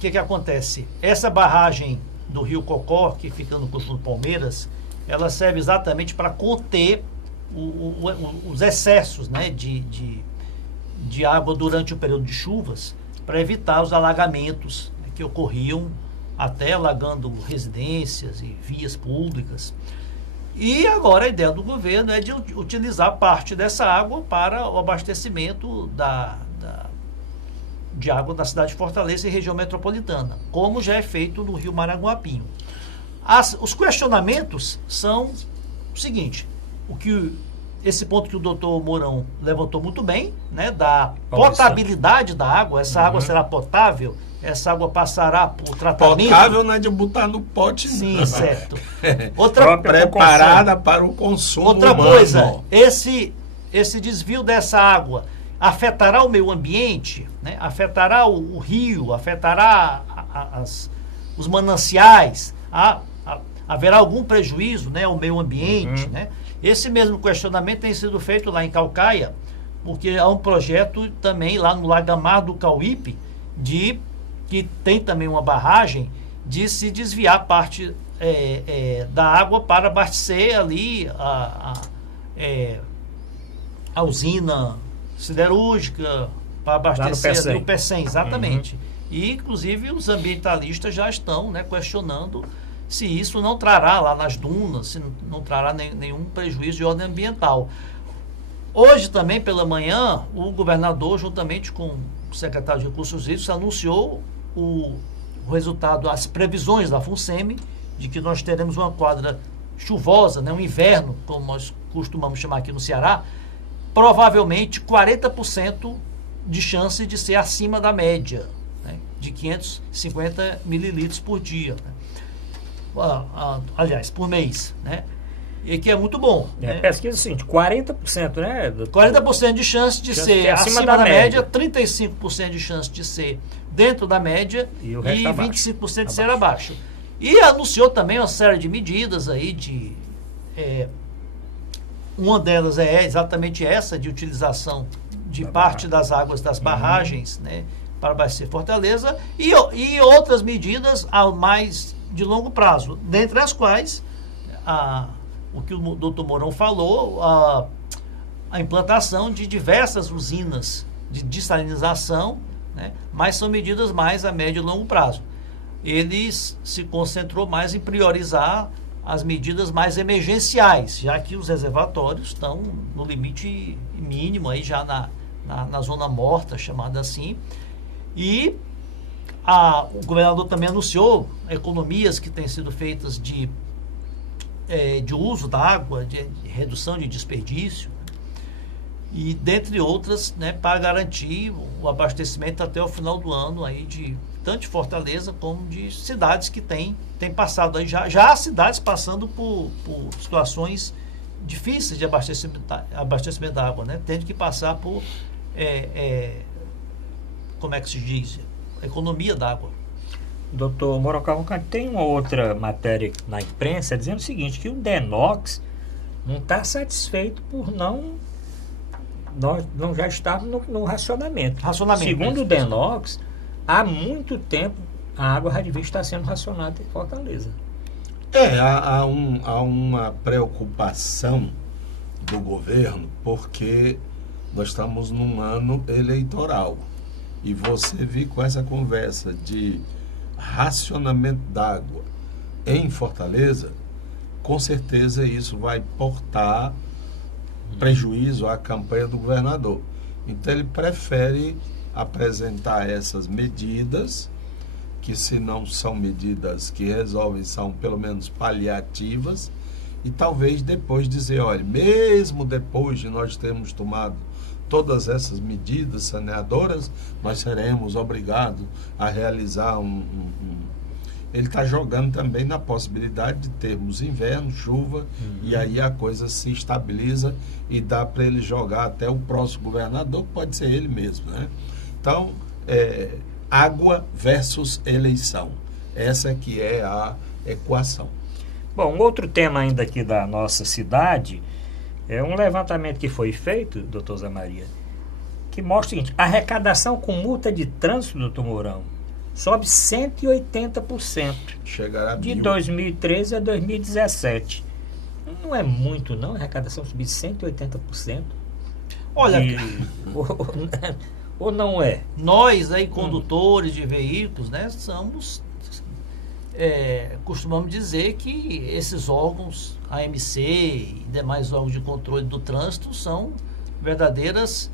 que acontece? Essa barragem do Rio Cocó, que fica no curso do Palmeiras, ela serve exatamente para conter os excessos, né, de água durante o período de chuvas, para evitar os alagamentos, né, que ocorriam até alagando residências e vias públicas. E agora a ideia do governo é de utilizar parte dessa água para o abastecimento de água da cidade de Fortaleza e região metropolitana, como já é feito no Rio Maranguapinho. Os questionamentos são o seguinte: esse ponto que o doutor Mourão levantou muito bem, né, da potabilidade da água. Essa água será potável? Essa água passará por tratamento? Potável não é de botar no pote. Sim, não. certo. Preparada para o consumo Outra humano. coisa, esse desvio dessa água afetará o meio ambiente, né? Afetará o rio, afetará os mananciais, haverá algum prejuízo, né, ao meio ambiente, né? Esse mesmo questionamento tem sido feito lá em Caucaia, porque há um projeto também lá no Lagamar do Cauípe, que tem também uma barragem, de se desviar parte da água para abastecer ali a usina siderúrgica, para abastecer o PECEM, exatamente. E, inclusive, os ambientalistas já estão, né, questionando se isso não trará lá nas dunas, se não trará nenhum prejuízo de ordem ambiental. Hoje também, pela manhã, o governador, juntamente com o secretário de Recursos Hídricos, anunciou o resultado, as previsões da FUNSEMI, de que nós teremos uma quadra chuvosa, né, um inverno, como nós costumamos chamar aqui no Ceará, provavelmente 40% de chance de ser acima da média, né, de 550 mililitros por dia, né? Aliás, por mês, né? E que é muito bom. É, né? pesquisa assim, de 40%, né? 40% de chance de ser acima da média, 35% de chance de ser dentro da média e 25% de ser abaixo. E anunciou também uma série de medidas aí uma delas é exatamente essa, de utilização de parte das águas das barragens, né, para abastecer Fortaleza, e outras medidas mais de longo prazo, dentre as quais o que o doutor Mourão falou, a implantação de diversas usinas de dessalinização, né, mas são medidas mais a médio e longo prazo. Ele se concentrou mais em priorizar as medidas mais emergenciais, já que os reservatórios estão no limite mínimo, aí já na zona morta, chamada assim. E o governador também anunciou economias que têm sido feitas de uso da água, de redução de desperdício, e dentre outras, né, para garantir o abastecimento até o final do ano aí tanto de Fortaleza como de cidades que têm passado aí, já há cidades passando por situações difíceis de abastecimento da água, né, tendo que passar por como é que se diz? Economia d'água. Doutor Mourão Cavalcante, tem uma outra matéria na imprensa dizendo o seguinte, que o DENOX não está satisfeito por não já estarmos no racionamento. Segundo o DENOX, há muito tempo a água radivista está sendo racionada em Fortaleza. Há uma preocupação do governo, porque nós estamos num ano eleitoral. E você vir com essa conversa de racionamento d'água em Fortaleza, com certeza isso vai portar prejuízo à campanha do governador. Então ele prefere apresentar essas medidas, que se não são medidas que resolvem, são pelo menos paliativas, e talvez depois dizer, olha, mesmo depois de nós termos tomado todas essas medidas saneadoras, nós seremos obrigados a realizar Ele está jogando também na possibilidade de termos inverno, chuva, e aí a coisa se estabiliza e dá para ele jogar até o próximo governador, que pode ser ele mesmo, né? Então, água versus eleição. Essa que é a equação. Bom, um outro tema ainda aqui da nossa cidade é um levantamento que foi feito, doutor Zé Maria, que mostra o seguinte, a arrecadação com multa de trânsito, doutor Mourão, sobe 180%. Chegará a de 2013 a 2017. Não é muito, não, a arrecadação subir 180%? Olha... Ou não é? Nós, aí, condutores de veículos, né, costumamos dizer que esses órgãos, AMC e demais órgãos de controle do trânsito, são verdadeiras...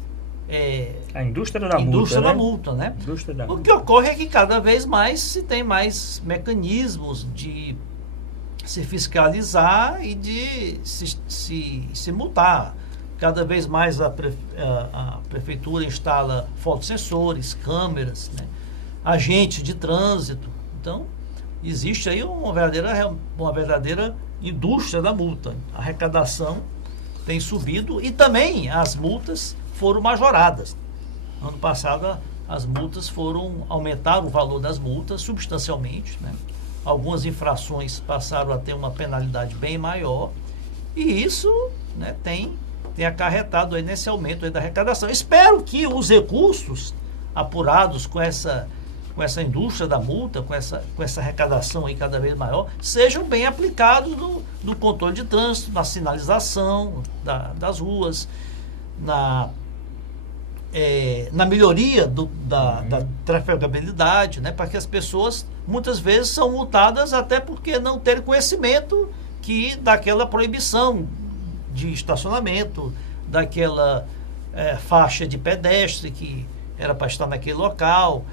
a indústria da multa, né? O que ocorre é que cada vez mais se tem mais mecanismos de se fiscalizar e de se multar. Cada vez mais a prefeitura instala fotossensores, câmeras, né, agentes de trânsito. Então, existe aí uma verdadeira indústria da multa. A arrecadação tem subido e também as multas foram majoradas. Ano passado, as multas aumentaram o valor das multas substancialmente, né? Algumas infrações passaram a ter uma penalidade bem maior e isso, né, tem acarretado aí nesse aumento aí da arrecadação. Espero que os recursos apurados com essa indústria da multa, com essa arrecadação aí cada vez maior, sejam bem aplicados no controle de trânsito, na sinalização das ruas, na melhoria da trafegabilidade, né, para que as pessoas muitas vezes são multadas até porque não terem conhecimento daquela proibição de estacionamento, daquela faixa de pedestre que era para estar naquele local.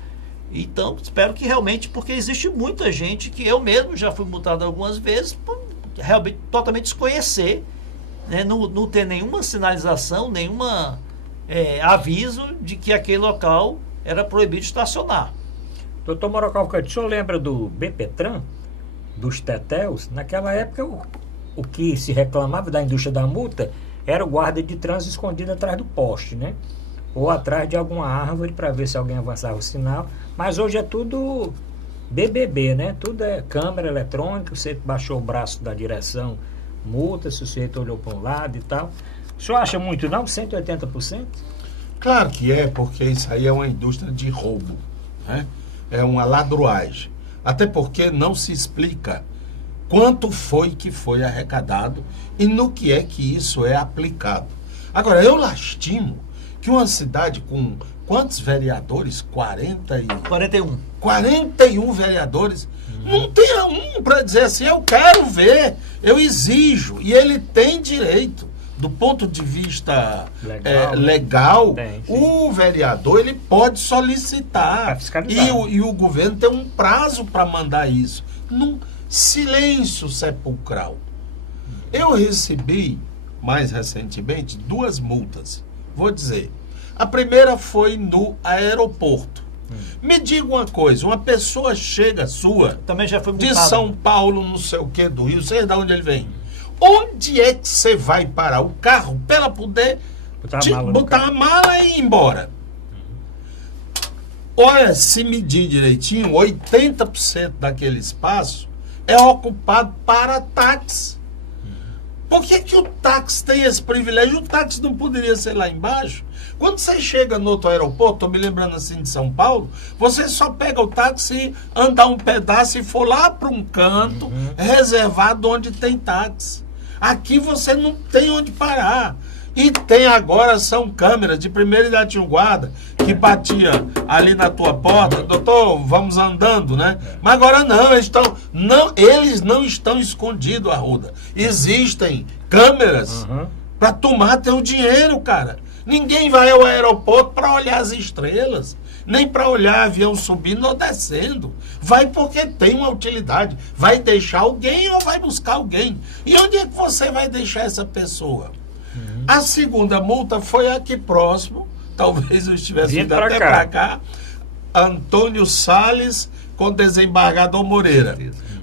Então, espero que realmente, porque existe muita gente que eu mesmo já fui multado algumas vezes por realmente totalmente desconhecer né, não ter nenhuma sinalização, nenhuma aviso de que aquele local era proibido de estacionar. Doutor Morocalcante, o senhor lembra do BPTran, dos tetéus? Naquela época, o que se reclamava da indústria da multa era o guarda de trânsito escondido atrás do poste, né? Ou atrás de alguma árvore para ver se alguém avançava o sinal. Mas hoje é tudo BBB, né? Tudo é câmera eletrônica, você baixou o braço da direção, multa, se o sujeito olhou para um lado e tal. O senhor acha muito não? 180%? Claro que é, porque isso aí é uma indústria de roubo, né? É uma ladruagem. Até porque não se explica quanto foi que foi arrecadado e no que é que isso é aplicado. Agora, eu lastimo que uma cidade com quantos vereadores? 41 vereadores. Não tenha um para dizer assim, eu quero ver, eu exijo. E ele tem direito. Do ponto de vista legal, o vereador ele pode solicitar. E o governo tem um prazo para mandar isso. Num silêncio sepulcral. Eu recebi, mais recentemente, 2 multas. Vou dizer. A primeira foi no aeroporto. Me diga uma coisa, uma pessoa chega sua também já foi multado, de São Paulo, não sei o que, do Rio, sei de onde ele vem. Onde é que você vai parar o carro para ela poder botar a mala e ir embora? Olha, se medir direitinho, 80% daquele espaço é ocupado para táxi. Por que o táxi tem esse privilégio? O táxi não poderia ser lá embaixo? Quando você chega no outro aeroporto, estou me lembrando assim de São Paulo, você só pega o táxi, anda um pedaço e for lá para um canto reservado onde tem táxi. Aqui você não tem onde parar. E tem agora, são câmeras. De primeira idade tinha um guarda que batia ali na tua porta. Doutor, vamos andando, né? Mas agora não, eles não estão escondidos, Arruda. Existem câmeras para tomar teu dinheiro, cara. Ninguém vai ao aeroporto para olhar as estrelas, nem para olhar avião subindo ou descendo. Vai porque tem uma utilidade. Vai deixar alguém ou vai buscar alguém. E onde é que você vai deixar essa pessoa? A segunda multa foi aqui próximo, talvez eu estivesse vindo até para cá, Antônio Salles com desembargador Moreira.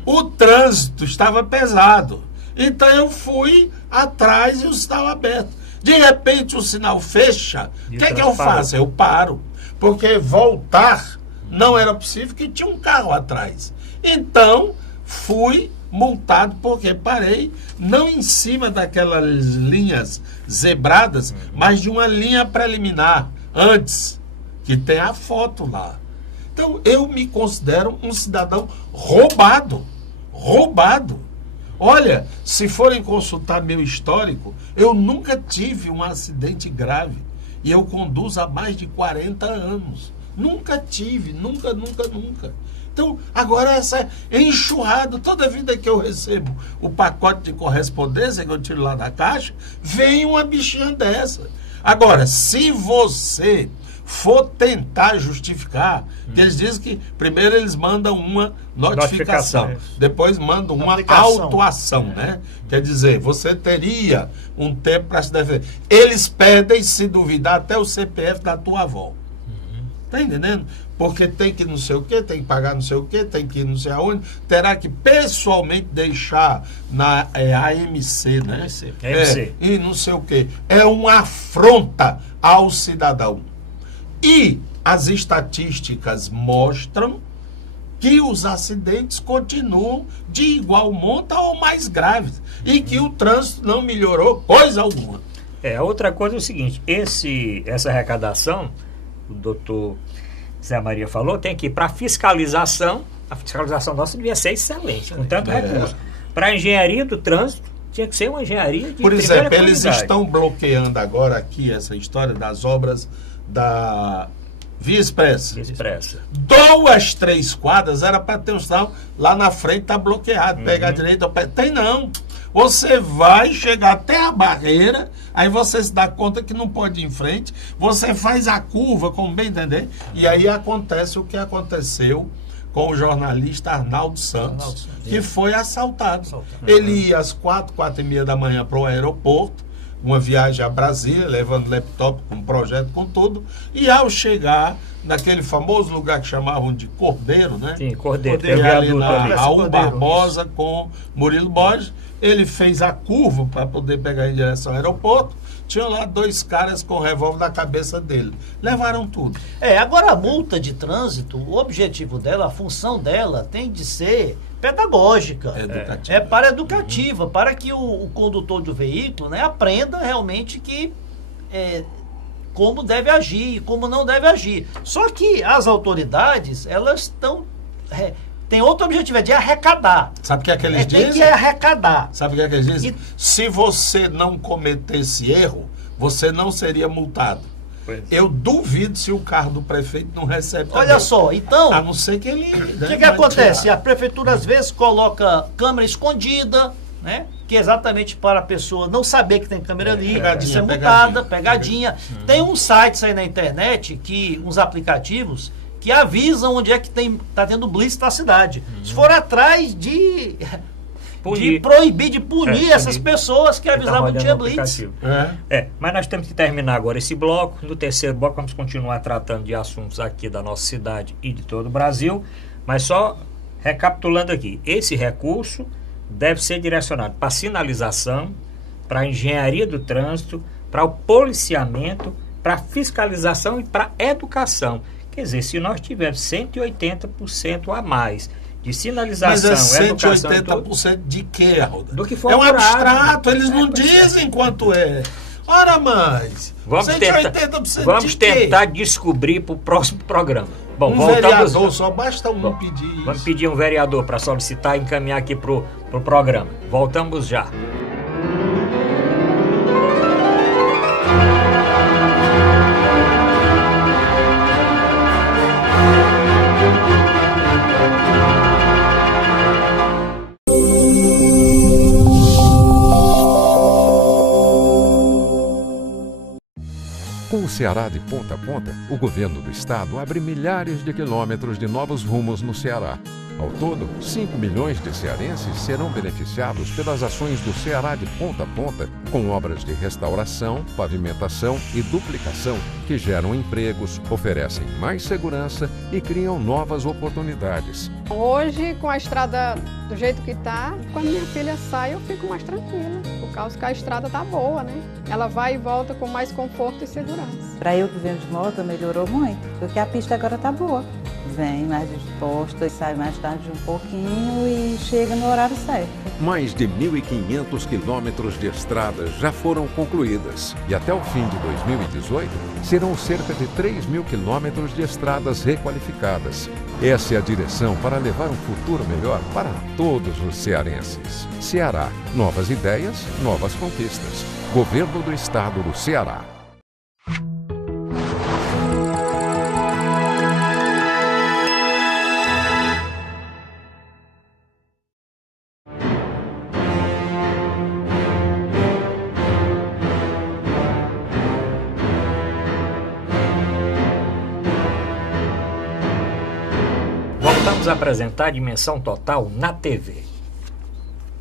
O trânsito estava pesado, então eu fui atrás e o sinal aberto. De repente o sinal fecha, o que é que eu faço? Eu paro, porque voltar não era possível, que tinha um carro atrás. Então fui multado porque parei não em cima daquelas linhas zebradas, mas de uma linha preliminar antes, que tem a foto lá. Então eu me considero um cidadão roubado. Olha, se forem consultar meu histórico, eu nunca tive um acidente grave e eu conduzo há mais de 40 anos. Nunca tive, nunca. Então, agora essa enxurrada, toda vida que eu recebo o pacote de correspondência que eu tiro lá da caixa, vem uma bichinha dessa. Agora, se você for tentar justificar, eles dizem que primeiro eles mandam uma notificação. Depois mandam uma autuação, né? Quer dizer, você teria um tempo para se defender. Eles pedem, se duvidar, até o CPF da tua avó. Tá entendendo? Porque tem que não sei o que, tem que pagar não sei o que, tem que ir não sei aonde, terá que pessoalmente deixar na AMC, né? AMC. E não sei o que. É uma afronta ao cidadão. E as estatísticas mostram que os acidentes continuam de igual monta ou mais graves. E que o trânsito não melhorou coisa alguma. Outra coisa é o seguinte, essa arrecadação, o doutor Zé Maria falou, tem que ir para fiscalização. A fiscalização nossa devia ser excelente, com tanto recurso. Para a engenharia do trânsito, tinha que ser uma engenharia de Por exemplo, eles estão bloqueando agora aqui essa história das obras da Via Expressa. 2, 3 quadras era para ter um sinal lá na frente, está bloqueado. Pegar a direita, tem não. Você vai chegar até a barreira, aí você se dá conta que não pode ir em frente, você faz a curva, como bem entender, e aí acontece o que aconteceu com o jornalista Arnaldo Santos, que foi assaltado. Ele ia às 4h30 da manhã para o aeroporto, uma viagem a Brasília, levando laptop com projeto, com tudo, e ao chegar naquele famoso lugar que chamavam de Cordeiro, né? Sim, Cordeiro. Que é ali na Raul Barbosa com Murilo Borges, ele fez a curva para poder pegar em direção ao aeroporto. Tinham lá 2 caras com revólver na cabeça dele. Levaram tudo. Agora a multa de trânsito, o objetivo dela, a função dela tem de ser pedagógica. Educativa. Para educativa, para que o condutor do veículo, né, aprenda realmente que como deve agir, como não deve agir. Só que as autoridades, elas estão... tem outro objetivo, é de arrecadar. Sabe o que é que eles dizem? Tem que arrecadar. Sabe o que é que eles dizem? Se você não cometesse erro, você não seria multado. Eu duvido se o carro do prefeito não recebe também. Olha só, então... A não ser que ele... O que acontece? A prefeitura, às vezes, coloca câmera escondida, né? Que é exatamente para a pessoa não saber que tem câmera ali, de ser multada, pegadinha. Tem uns sites aí na internet, uns aplicativos, que avisam onde é que está tendo blitz na cidade. Se for atrás de proibir, de punir essas pessoas que avisavam que tinha blitz. Mas nós temos que terminar agora esse bloco. No terceiro bloco vamos continuar tratando de assuntos aqui da nossa cidade e de todo o Brasil. Mas só recapitulando aqui, esse recurso deve ser direcionado para sinalização, para a engenharia do trânsito, para o policiamento, para a fiscalização e para a educação. Quer dizer, se nós tivermos 180% a mais de sinalização, mas é 180% de quê, Arruda? Do que for um abstrato, eles não dizem quanto é. Ora, mas vamos tentar descobrir para o próximo programa. Bom, vereador, só basta pedir isso. Vamos pedir um vereador para solicitar e encaminhar aqui para o programa. Voltamos já. Com o Ceará de ponta a ponta, o governo do estado abre milhares de quilômetros de novos rumos no Ceará. Ao todo, 5 milhões de cearenses serão beneficiados pelas ações do Ceará de ponta a ponta, com obras de restauração, pavimentação e duplicação que geram empregos, oferecem mais segurança e criam novas oportunidades. Hoje, com a estrada do jeito que está, quando minha filha sai, eu fico mais tranquila, por causa que a estrada está boa, né? Ela vai e volta com mais conforto e segurança. Para eu que venho de moto, melhorou muito, porque a pista agora está boa. Vem mais disposta, sai mais tarde um pouquinho e chega no horário certo. Mais de 1.500 quilômetros de estradas já foram concluídas e até o fim de 2018 serão cerca de 3.000 quilômetros de estradas requalificadas. Essa é a direção para levar um futuro melhor para todos os cearenses. Ceará, novas ideias, novas conquistas. Governo do Estado do Ceará. Vamos apresentar a Dimensão Total na TV.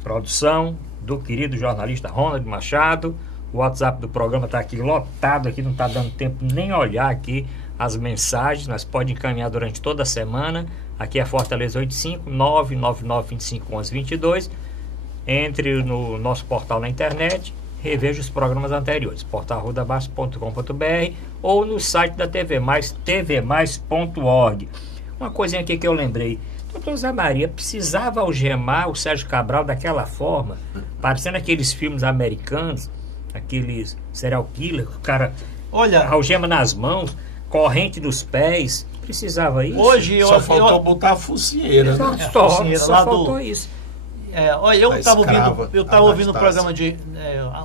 Produção do querido jornalista Ronald Machado. O WhatsApp do programa está aqui lotado, aqui não está dando tempo nem olhar aqui as mensagens. Nós podemos encaminhar durante toda a semana. Aqui é Fortaleza 85 99925 1122. Entre no nosso portal na internet, reveja os programas anteriores, portalrodabas.com.br ou no site da TV Mais, tvmais.org. Uma coisinha aqui que eu lembrei. Doutor Zé Maria, precisava algemar o Sérgio Cabral daquela forma, parecendo aqueles filmes americanos, aqueles serial killer, o cara algema nas mãos, corrente nos pés. Precisava isso? Hoje só faltou botar a focinheira. Só faltou isso. Eu estava ouvindo um programa de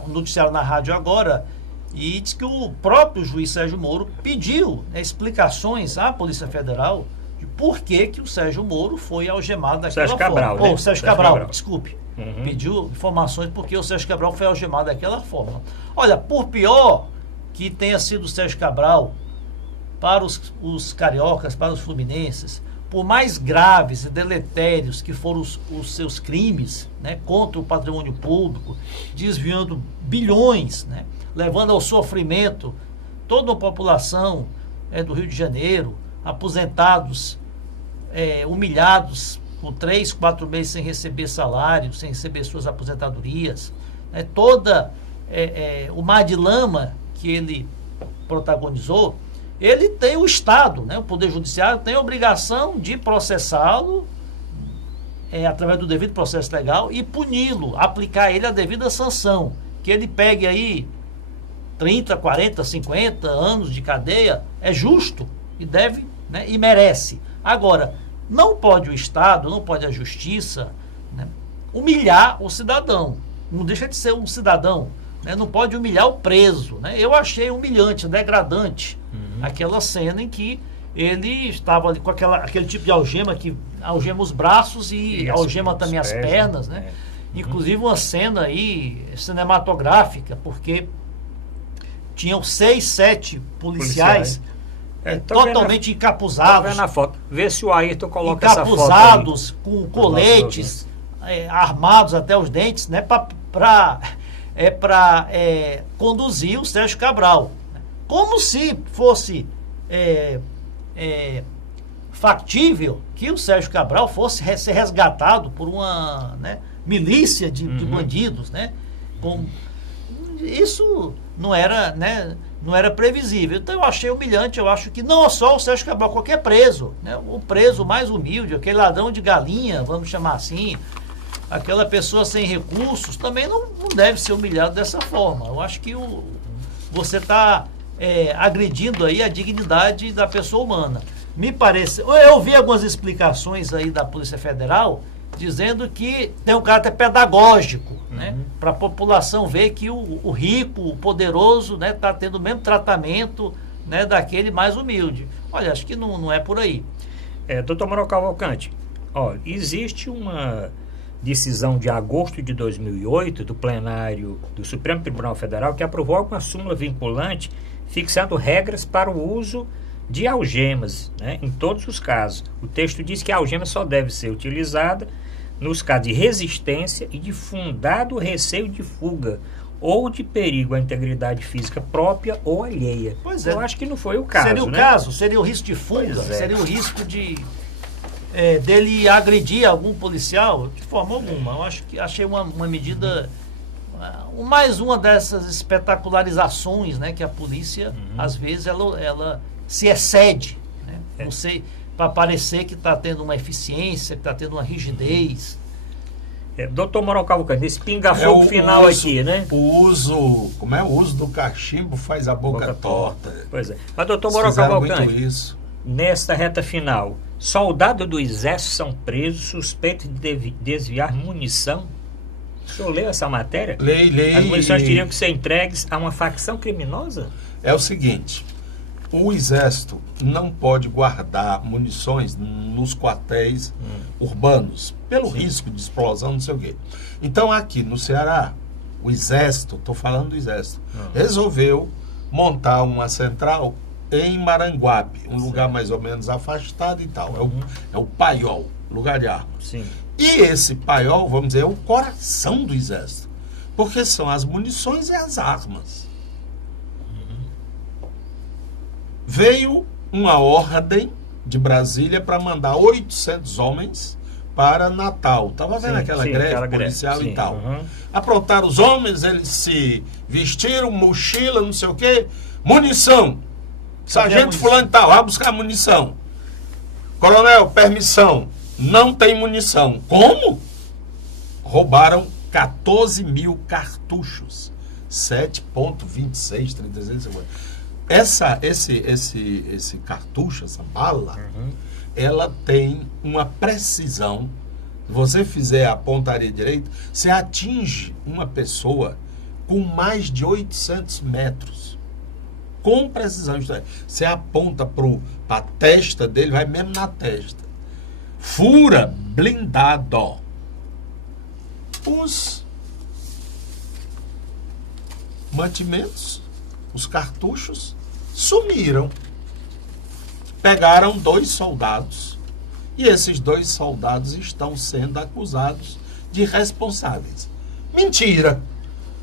um noticiário na rádio agora e disse que o próprio juiz Sérgio Moro pediu explicações à Polícia Federal de por que o Sérgio Moro foi algemado daquela Sérgio Cabral, forma. Né? Sérgio Cabral, desculpe. Pediu informações porque o Sérgio Cabral foi algemado daquela forma. Olha, por pior que tenha sido o Sérgio Cabral para os cariocas, para os fluminenses, por mais graves e deletérios que foram os seus crimes, né, contra o patrimônio público, desviando bilhões, né, levando ao sofrimento toda a população do Rio de Janeiro, aposentados, humilhados por 3, 4 meses sem receber salário, sem receber suas aposentadorias, né, o mar de lama que ele protagonizou. Ele tem o Estado, né, o Poder Judiciário tem a obrigação de processá-lo através do devido processo legal e puni-lo, aplicar a ele a devida sanção. Que ele pegue aí 30, 40, 50 anos de cadeia, é justo e deve, né, e merece. Agora, não pode o Estado, não pode a Justiça, né, humilhar o cidadão. Não deixa de ser um cidadão. Né, não pode humilhar o preso. Né? Eu achei humilhante, degradante, aquela cena em que ele estava ali com aquele tipo de algema que algema os braços e algema também as pernas. Né? Inclusive uma cena aí cinematográfica, porque tinham 6, 7 policiais totalmente encapuzados. Tô vendo a foto. Vê se o Ayrton coloca essa foto aí. Encapuzados, com coletes, armados até os dentes, né, para conduzir o Sérgio Cabral. Como se fosse factível que o Sérgio Cabral fosse ser resgatado por uma, né, milícia de bandidos. Né? Isso não era, né, não era previsível. Então eu achei humilhante. Eu acho que não só o Sérgio Cabral, qualquer preso, né, o preso mais humilde, aquele ladrão de galinha, vamos chamar assim, aquela pessoa sem recursos, também não deve ser humilhado dessa forma. Eu acho que você está agredindo aí a dignidade da pessoa humana. Me parece... Eu vi algumas explicações aí da Polícia Federal dizendo que tem um caráter pedagógico, né, para a população ver que o rico, o poderoso, né, está tendo o mesmo tratamento, né, daquele mais humilde. Olha, acho que não é por aí. Doutor Manuel Cavalcante, olha, existe uma decisão de agosto de 2008 do plenário do Supremo Tribunal Federal que aprovou uma súmula vinculante fixando regras para o uso de algemas, né, em todos os casos. O texto diz que a algema só deve ser utilizada nos casos de resistência e de fundado receio de fuga ou de perigo à integridade física própria ou alheia. Pois é. Eu acho que não foi o caso. Seria o caso, seria o risco de fuga, seria o risco dele agredir algum policial, de forma alguma. Eu achei uma medida, mais uma dessas espetacularizações, né, que a polícia, às vezes, ela se excede, né? Não sei, para parecer que está tendo uma eficiência, que está tendo uma rigidez. Doutor Manuel Cavalcante, esse pinga-fogo final aqui, né? O uso do cachimbo faz a boca torta. Pois é. Mas, doutor Manuel Cavalcante, nesta reta final, soldados do Exército são presos suspeitos de desviar munição. O senhor leu essa matéria? Leio. As munições teriam que ser entregues a uma facção criminosa? É o seguinte, o Exército não pode guardar munições nos quartéis urbanos, pelo risco de explosão, não sei o quê. Então aqui no Ceará, o Exército, estou falando do Exército, resolveu montar uma central em Maranguape, um lugar mais ou menos afastado e tal. É o paiol, lugar de armas. Sim. E esse paiol, vamos dizer, é o coração do Exército, porque são as munições e as armas. Veio uma ordem de Brasília para mandar 800 homens para Natal. Estava vendo aquela greve policial e tal. Aprontaram os homens, eles se vestiram, mochila, não sei o quê, munição. Sargento fulano e tal, vai buscar munição. Coronel, permissão. Não tem munição. Como? Roubaram 14 mil cartuchos. 7.26, 36. Esse cartucho, essa bala, ela tem uma precisão. Se você fizer a pontaria direita, você atinge uma pessoa com mais de 800 metros. Com precisão. Você aponta para a testa dele, vai mesmo na testa. Fura, blindado. Os mantimentos, os cartuchos, sumiram. Pegaram 2 soldados E esses 2 soldados estão sendo acusados de responsáveis. Mentira!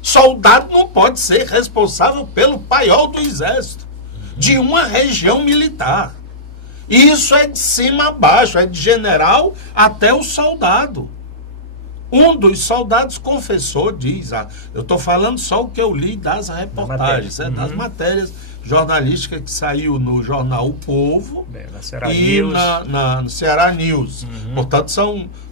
Soldado não pode ser responsável pelo paiol do Exército, de uma região militar. Isso é de cima a baixo, é de general até o soldado. Um dos soldados confessou, diz, eu estou falando só o que eu li das reportagens, das matérias jornalísticas que saiu no jornal O Povo na Ceará e News. no Ceará News. Portanto,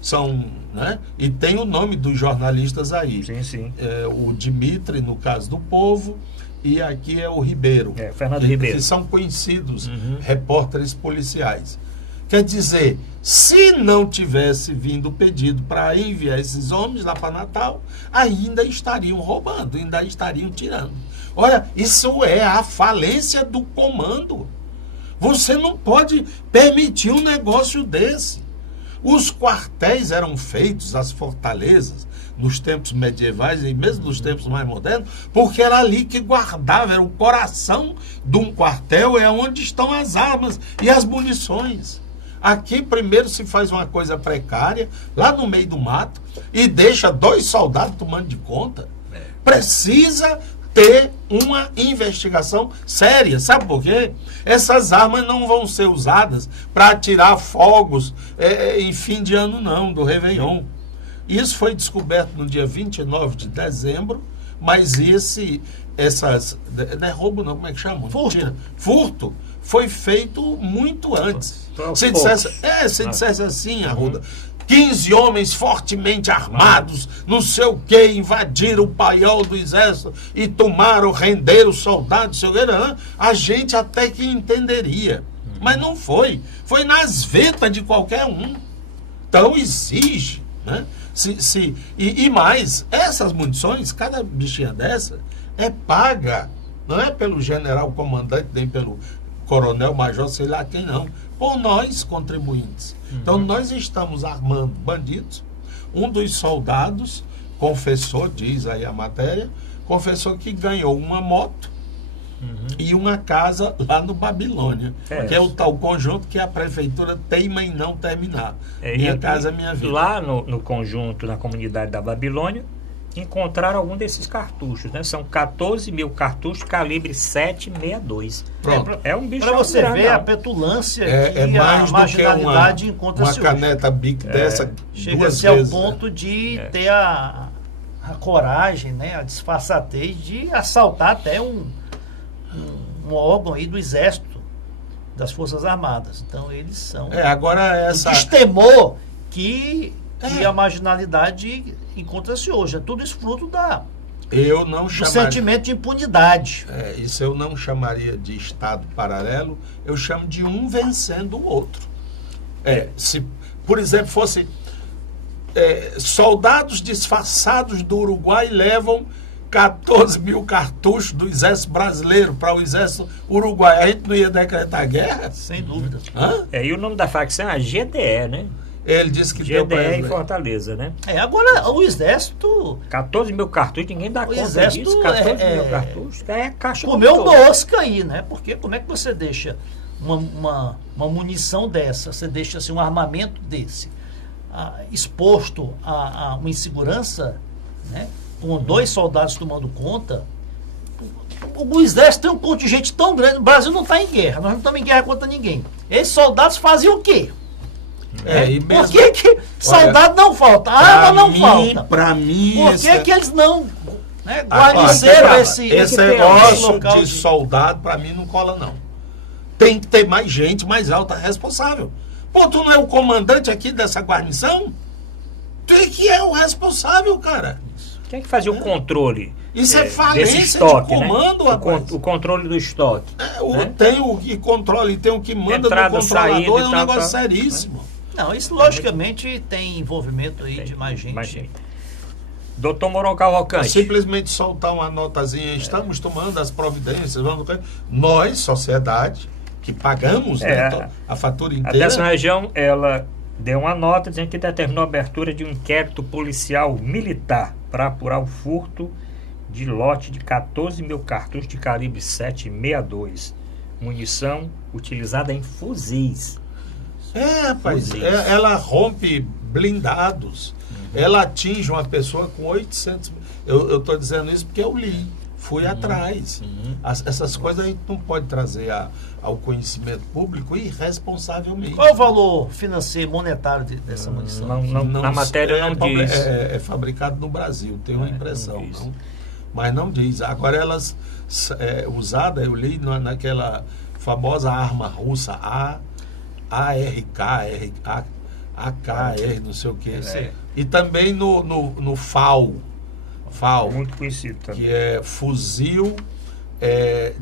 são né? E tem o nome dos jornalistas aí. Sim, sim. O Dimitri, no caso do Povo, e aqui é o Ribeiro. Fernando Ribeiro. Que são conhecidos repórteres policiais. Quer dizer, se não tivesse vindo o pedido para enviar esses homens lá para Natal, ainda estariam roubando, ainda estariam tirando. Olha, isso é a falência do comando. Você não pode permitir um negócio desse. Os quartéis eram feitos, as fortalezas, nos tempos medievais e mesmo nos tempos mais modernos, porque era ali que guardava, era o coração de um quartel, é onde estão as armas e as munições. Aqui primeiro se faz uma coisa precária, lá no meio do mato, e deixa 2 soldados tomando de conta. Precisa ter uma investigação séria. Sabe por quê? Essas armas não vão ser usadas para atirar fogos em fim de ano não, do Réveillon. Isso foi descoberto no dia 29 de dezembro, mas não é roubo não, como é que chama? Furto foi feito muito antes. Se dissesse assim, Arruda, 15 homens fortemente armados, não sei o que, invadiram o paiol do Exército e renderam os soldados, a gente até que entenderia. Mas não foi. Foi nas vetas de qualquer um. Então exige, né? E mais, essas munições, cada bichinha dessa é paga, não é pelo general comandante, nem pelo coronel, major, sei lá quem não, por nós, contribuintes. Então, nós estamos armando bandidos. Um dos soldados confessou, diz aí a matéria, confessou que ganhou uma moto e uma casa lá no Babilônia, que é o tal conjunto que a prefeitura teima em não terminar. Minha casa, minha vida. Lá no conjunto, na comunidade da Babilônia, encontraram algum desses cartuchos, né? São 14 mil cartuchos calibre 7,62. Pronto. É um bicho. Para você ver a petulância e a marginalidade encontra-se uma caneta Bic dessa chega-se ao ponto de ter a coragem, né, a disfarçatez de assaltar até um órgão aí do Exército, das Forças Armadas. Então eles são agora o destemor que a marginalidade encontra-se hoje. É tudo isso fruto do sentimento de impunidade. Isso eu não chamaria de Estado paralelo, eu chamo de um vencendo o outro. Se, por exemplo, fosse soldados disfarçados do Uruguai levam 14 mil cartuchos do Exército Brasileiro para o Exército Uruguai, a gente não ia decretar guerra? Sem dúvida. E o nome da facção é a GDE, né? Ele disse que deu GDE em Fortaleza, né? Agora o Exército... 14 mil cartuchos, ninguém dá conta disso. 14 mil cartuchos, caixa. Comeu mosca aí, né? Porque como é que você deixa uma munição dessa, você deixa assim, um armamento desse exposto a uma insegurança, né? Com 2 soldados tomando conta? O Exército tem um contingente tão grande, o Brasil não está em guerra, nós não estamos em guerra contra ninguém. Esses soldados faziam o quê? Por que soldado não falta? Arma não falta. Para mim, por que eles não guarneceram esse negócio de soldado? Para mim não cola não. Tem que ter mais gente mais alta responsável. Pô, tu não é o comandante aqui dessa guarnição? Tu é que é o responsável, cara. Quem é que fazia o controle? Isso é falência estoque, de comando, né? rapaz. O controle do estoque. Né? Tem o que controla e tem o que manda do controlador, é um negócio seríssimo. Não, isso logicamente tem envolvimento aí de mais gente. Doutor Mourão Cavalcante. Simplesmente soltar uma notazinha, estamos tomando as providências, nós, sociedade, que pagamos a fatura inteira. A 10ª região, ela deu uma nota dizendo que determinou a abertura de um inquérito policial militar para apurar o furto de lote de 14 mil cartuchos de calibre 7,62, munição utilizada em fuzis. Rapaz, ela rompe blindados. Ela atinge uma pessoa com 800... Eu estou dizendo isso porque eu li, fui atrás. Essas coisas a gente não pode trazer ao conhecimento público irresponsavelmente. Qual é o valor financeiro, monetário dessa munição? Na matéria não diz. É fabricado no Brasil, tenho uma impressão. Mas não diz. Agora elas usadas, eu li naquela famosa arma russa AKR, não sei o que. E também no FAL. Muito conhecido também. Que é fuzil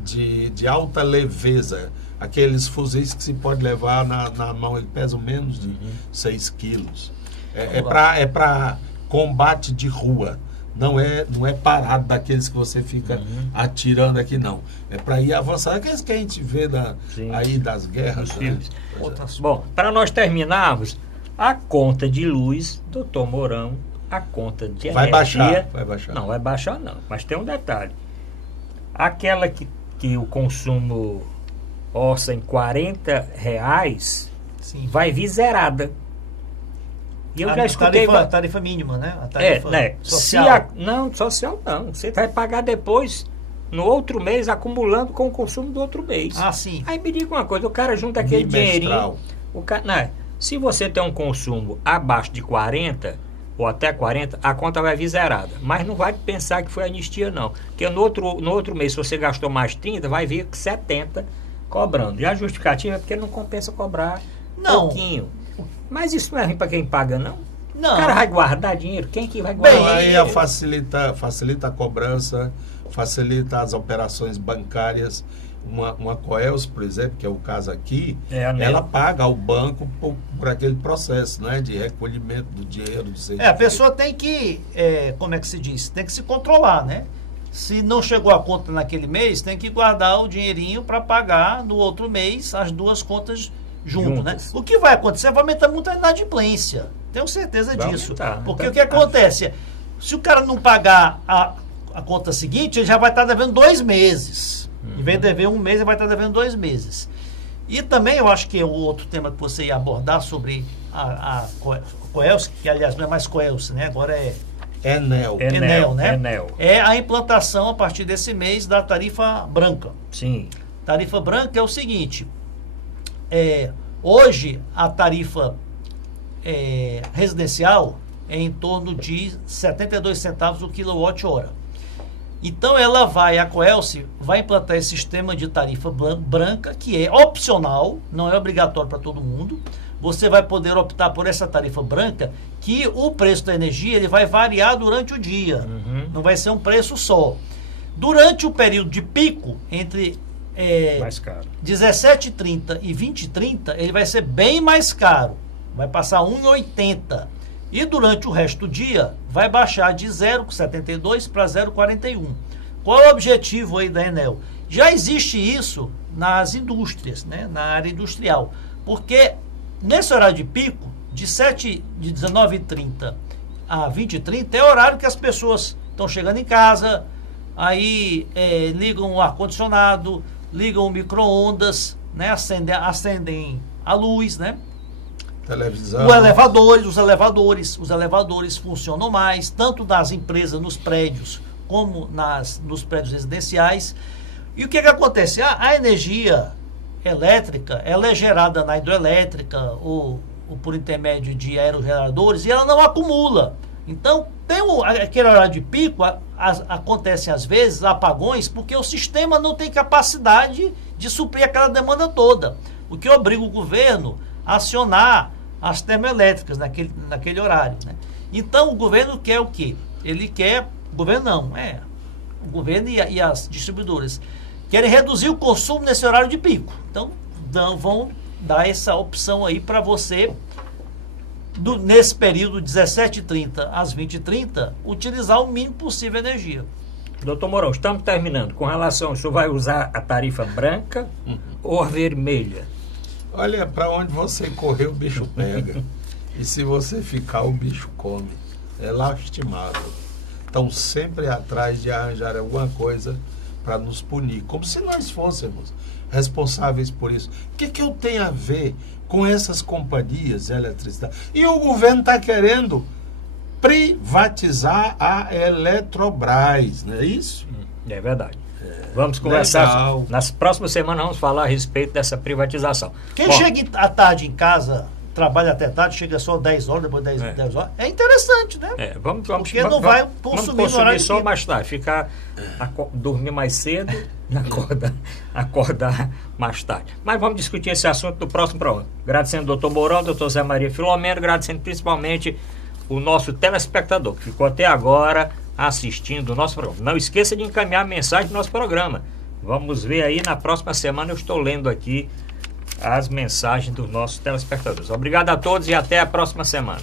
de alta leveza. Aqueles fuzis que se pode levar na mão, eles pesam menos de 6 quilos. É para combate de rua. Não é parado daqueles que você fica atirando aqui, não. É para ir avançar. Aqueles que a gente vê aí das guerras. Né? Bom, para nós terminarmos, a conta de luz, doutor Mourão, a conta de energia... Vai baixar. Não, vai baixar não. Mas tem um detalhe. Aquela que o consumo orça em R$40, vai vir zerada. E eu já escutei... Tarifa mínima, né? A tarifa social. Não, social não. Você vai pagar depois, no outro mês, acumulando com o consumo do outro mês. Sim. Aí me diga uma coisa, o cara junta aquele dinheirinho... se você tem um consumo abaixo de 40 ou até 40, a conta vai vir zerada. Mas não vai pensar que foi anistia, não. Porque no outro mês, se você gastou mais 30, vai vir 70 cobrando. E a justificativa é porque não compensa cobrar pouquinho. Mas isso não é ruim para quem paga, não? Não. O cara vai guardar dinheiro? Quem que vai guardar? Aí facilita a cobrança, facilita as operações bancárias. Uma Coelce, por exemplo, que é o caso aqui, ela paga ao banco por aquele processo, né, de recolhimento do dinheiro. A pessoa tem que, como é que se diz? Tem que se controlar, né? Se não chegou a conta naquele mês, tem que guardar o dinheirinho para pagar no outro mês as duas contas juntas, né? O que vai acontecer? Vai aumentar muito a inadimplência. Tenho certeza disso. Porque o que acontece? Se o cara não pagar a conta seguinte, ele já vai estar devendo 2 meses. Em vez de dever 1 mês, ele vai estar devendo 2 meses. E também eu acho que é o outro tema que você ia abordar sobre a Coelce, que aliás não é mais Coelce, né? Agora é Enel, né? Enel. É a implantação a partir desse mês da tarifa branca. Sim. Tarifa branca é o seguinte, hoje a tarifa residencial é em torno de 72 centavos o quilowatt-hora. Então a Coelce vai implantar esse sistema de tarifa branca, que é opcional, não é obrigatório para todo mundo. Você vai poder optar por essa tarifa branca, que o preço da energia ele vai variar durante o dia. Não vai ser um preço só. Durante o período de pico, entre mais caro. 17h30 e 20h30, ele vai ser bem mais caro. Vai passar R$ 1,80. E durante o resto do dia, vai baixar de 0,72 para 0,41. Qual é o objetivo aí da Enel? Já existe isso nas indústrias, né? Na área industrial. Porque nesse horário de pico, de 19h30 a 20h30, é o horário que as pessoas estão chegando em casa, aí ligam o ar-condicionado, ligam o micro-ondas, né? Acendem a luz, né? Televisão. Os elevadores funcionam mais, tanto nas empresas, nos prédios, como nos prédios residenciais. E o que acontece? A energia elétrica, ela é gerada na hidroelétrica ou por intermédio de aerogeradores e ela não acumula. Então, tem aquele horário de pico, acontecem às vezes apagões, porque o sistema não tem capacidade de suprir aquela demanda toda. O que obriga o governo a acionar as termoelétricas naquele horário, né? Então, o governo quer o quê? Ele quer... O governo não, o governo e as distribuidoras querem reduzir o consumo nesse horário de pico. Então, vão dar essa opção aí para você, nesse período 17h30 às 20h30, utilizar o mínimo possível de energia. Doutor Mourão, estamos terminando. Com relação, o senhor vai usar a tarifa branca ou a vermelha? Olha, para onde você correr, o bicho pega. E se você ficar, o bicho come. É lastimável. Estão sempre atrás de arranjar alguma coisa para nos punir, como se nós fôssemos responsáveis por isso. O que eu tenho a ver com essas companhias de eletricidade? E o governo está querendo privatizar a Eletrobras, não é isso? É verdade. Vamos conversar. Legal. Nas próximas semanas vamos falar a respeito dessa privatização. Quem chega à tarde em casa, trabalha até tarde, chega só 10 horas, depois 10 horas, é interessante, né? Porque não vai consumir no horário só mais tarde, ficar dormir mais cedo e acordar mais tarde. Mas vamos discutir esse assunto no próximo programa. Agradecendo ao Dr. Mourão, Dr. Zé Maria Filomeno, agradecendo principalmente o nosso telespectador, que ficou até agora assistindo o nosso programa. Não esqueça de encaminhar a mensagem do nosso programa. Vamos ver aí na próxima semana, eu estou lendo aqui as mensagens dos nossos telespectadores. Obrigado a todos e até a próxima semana.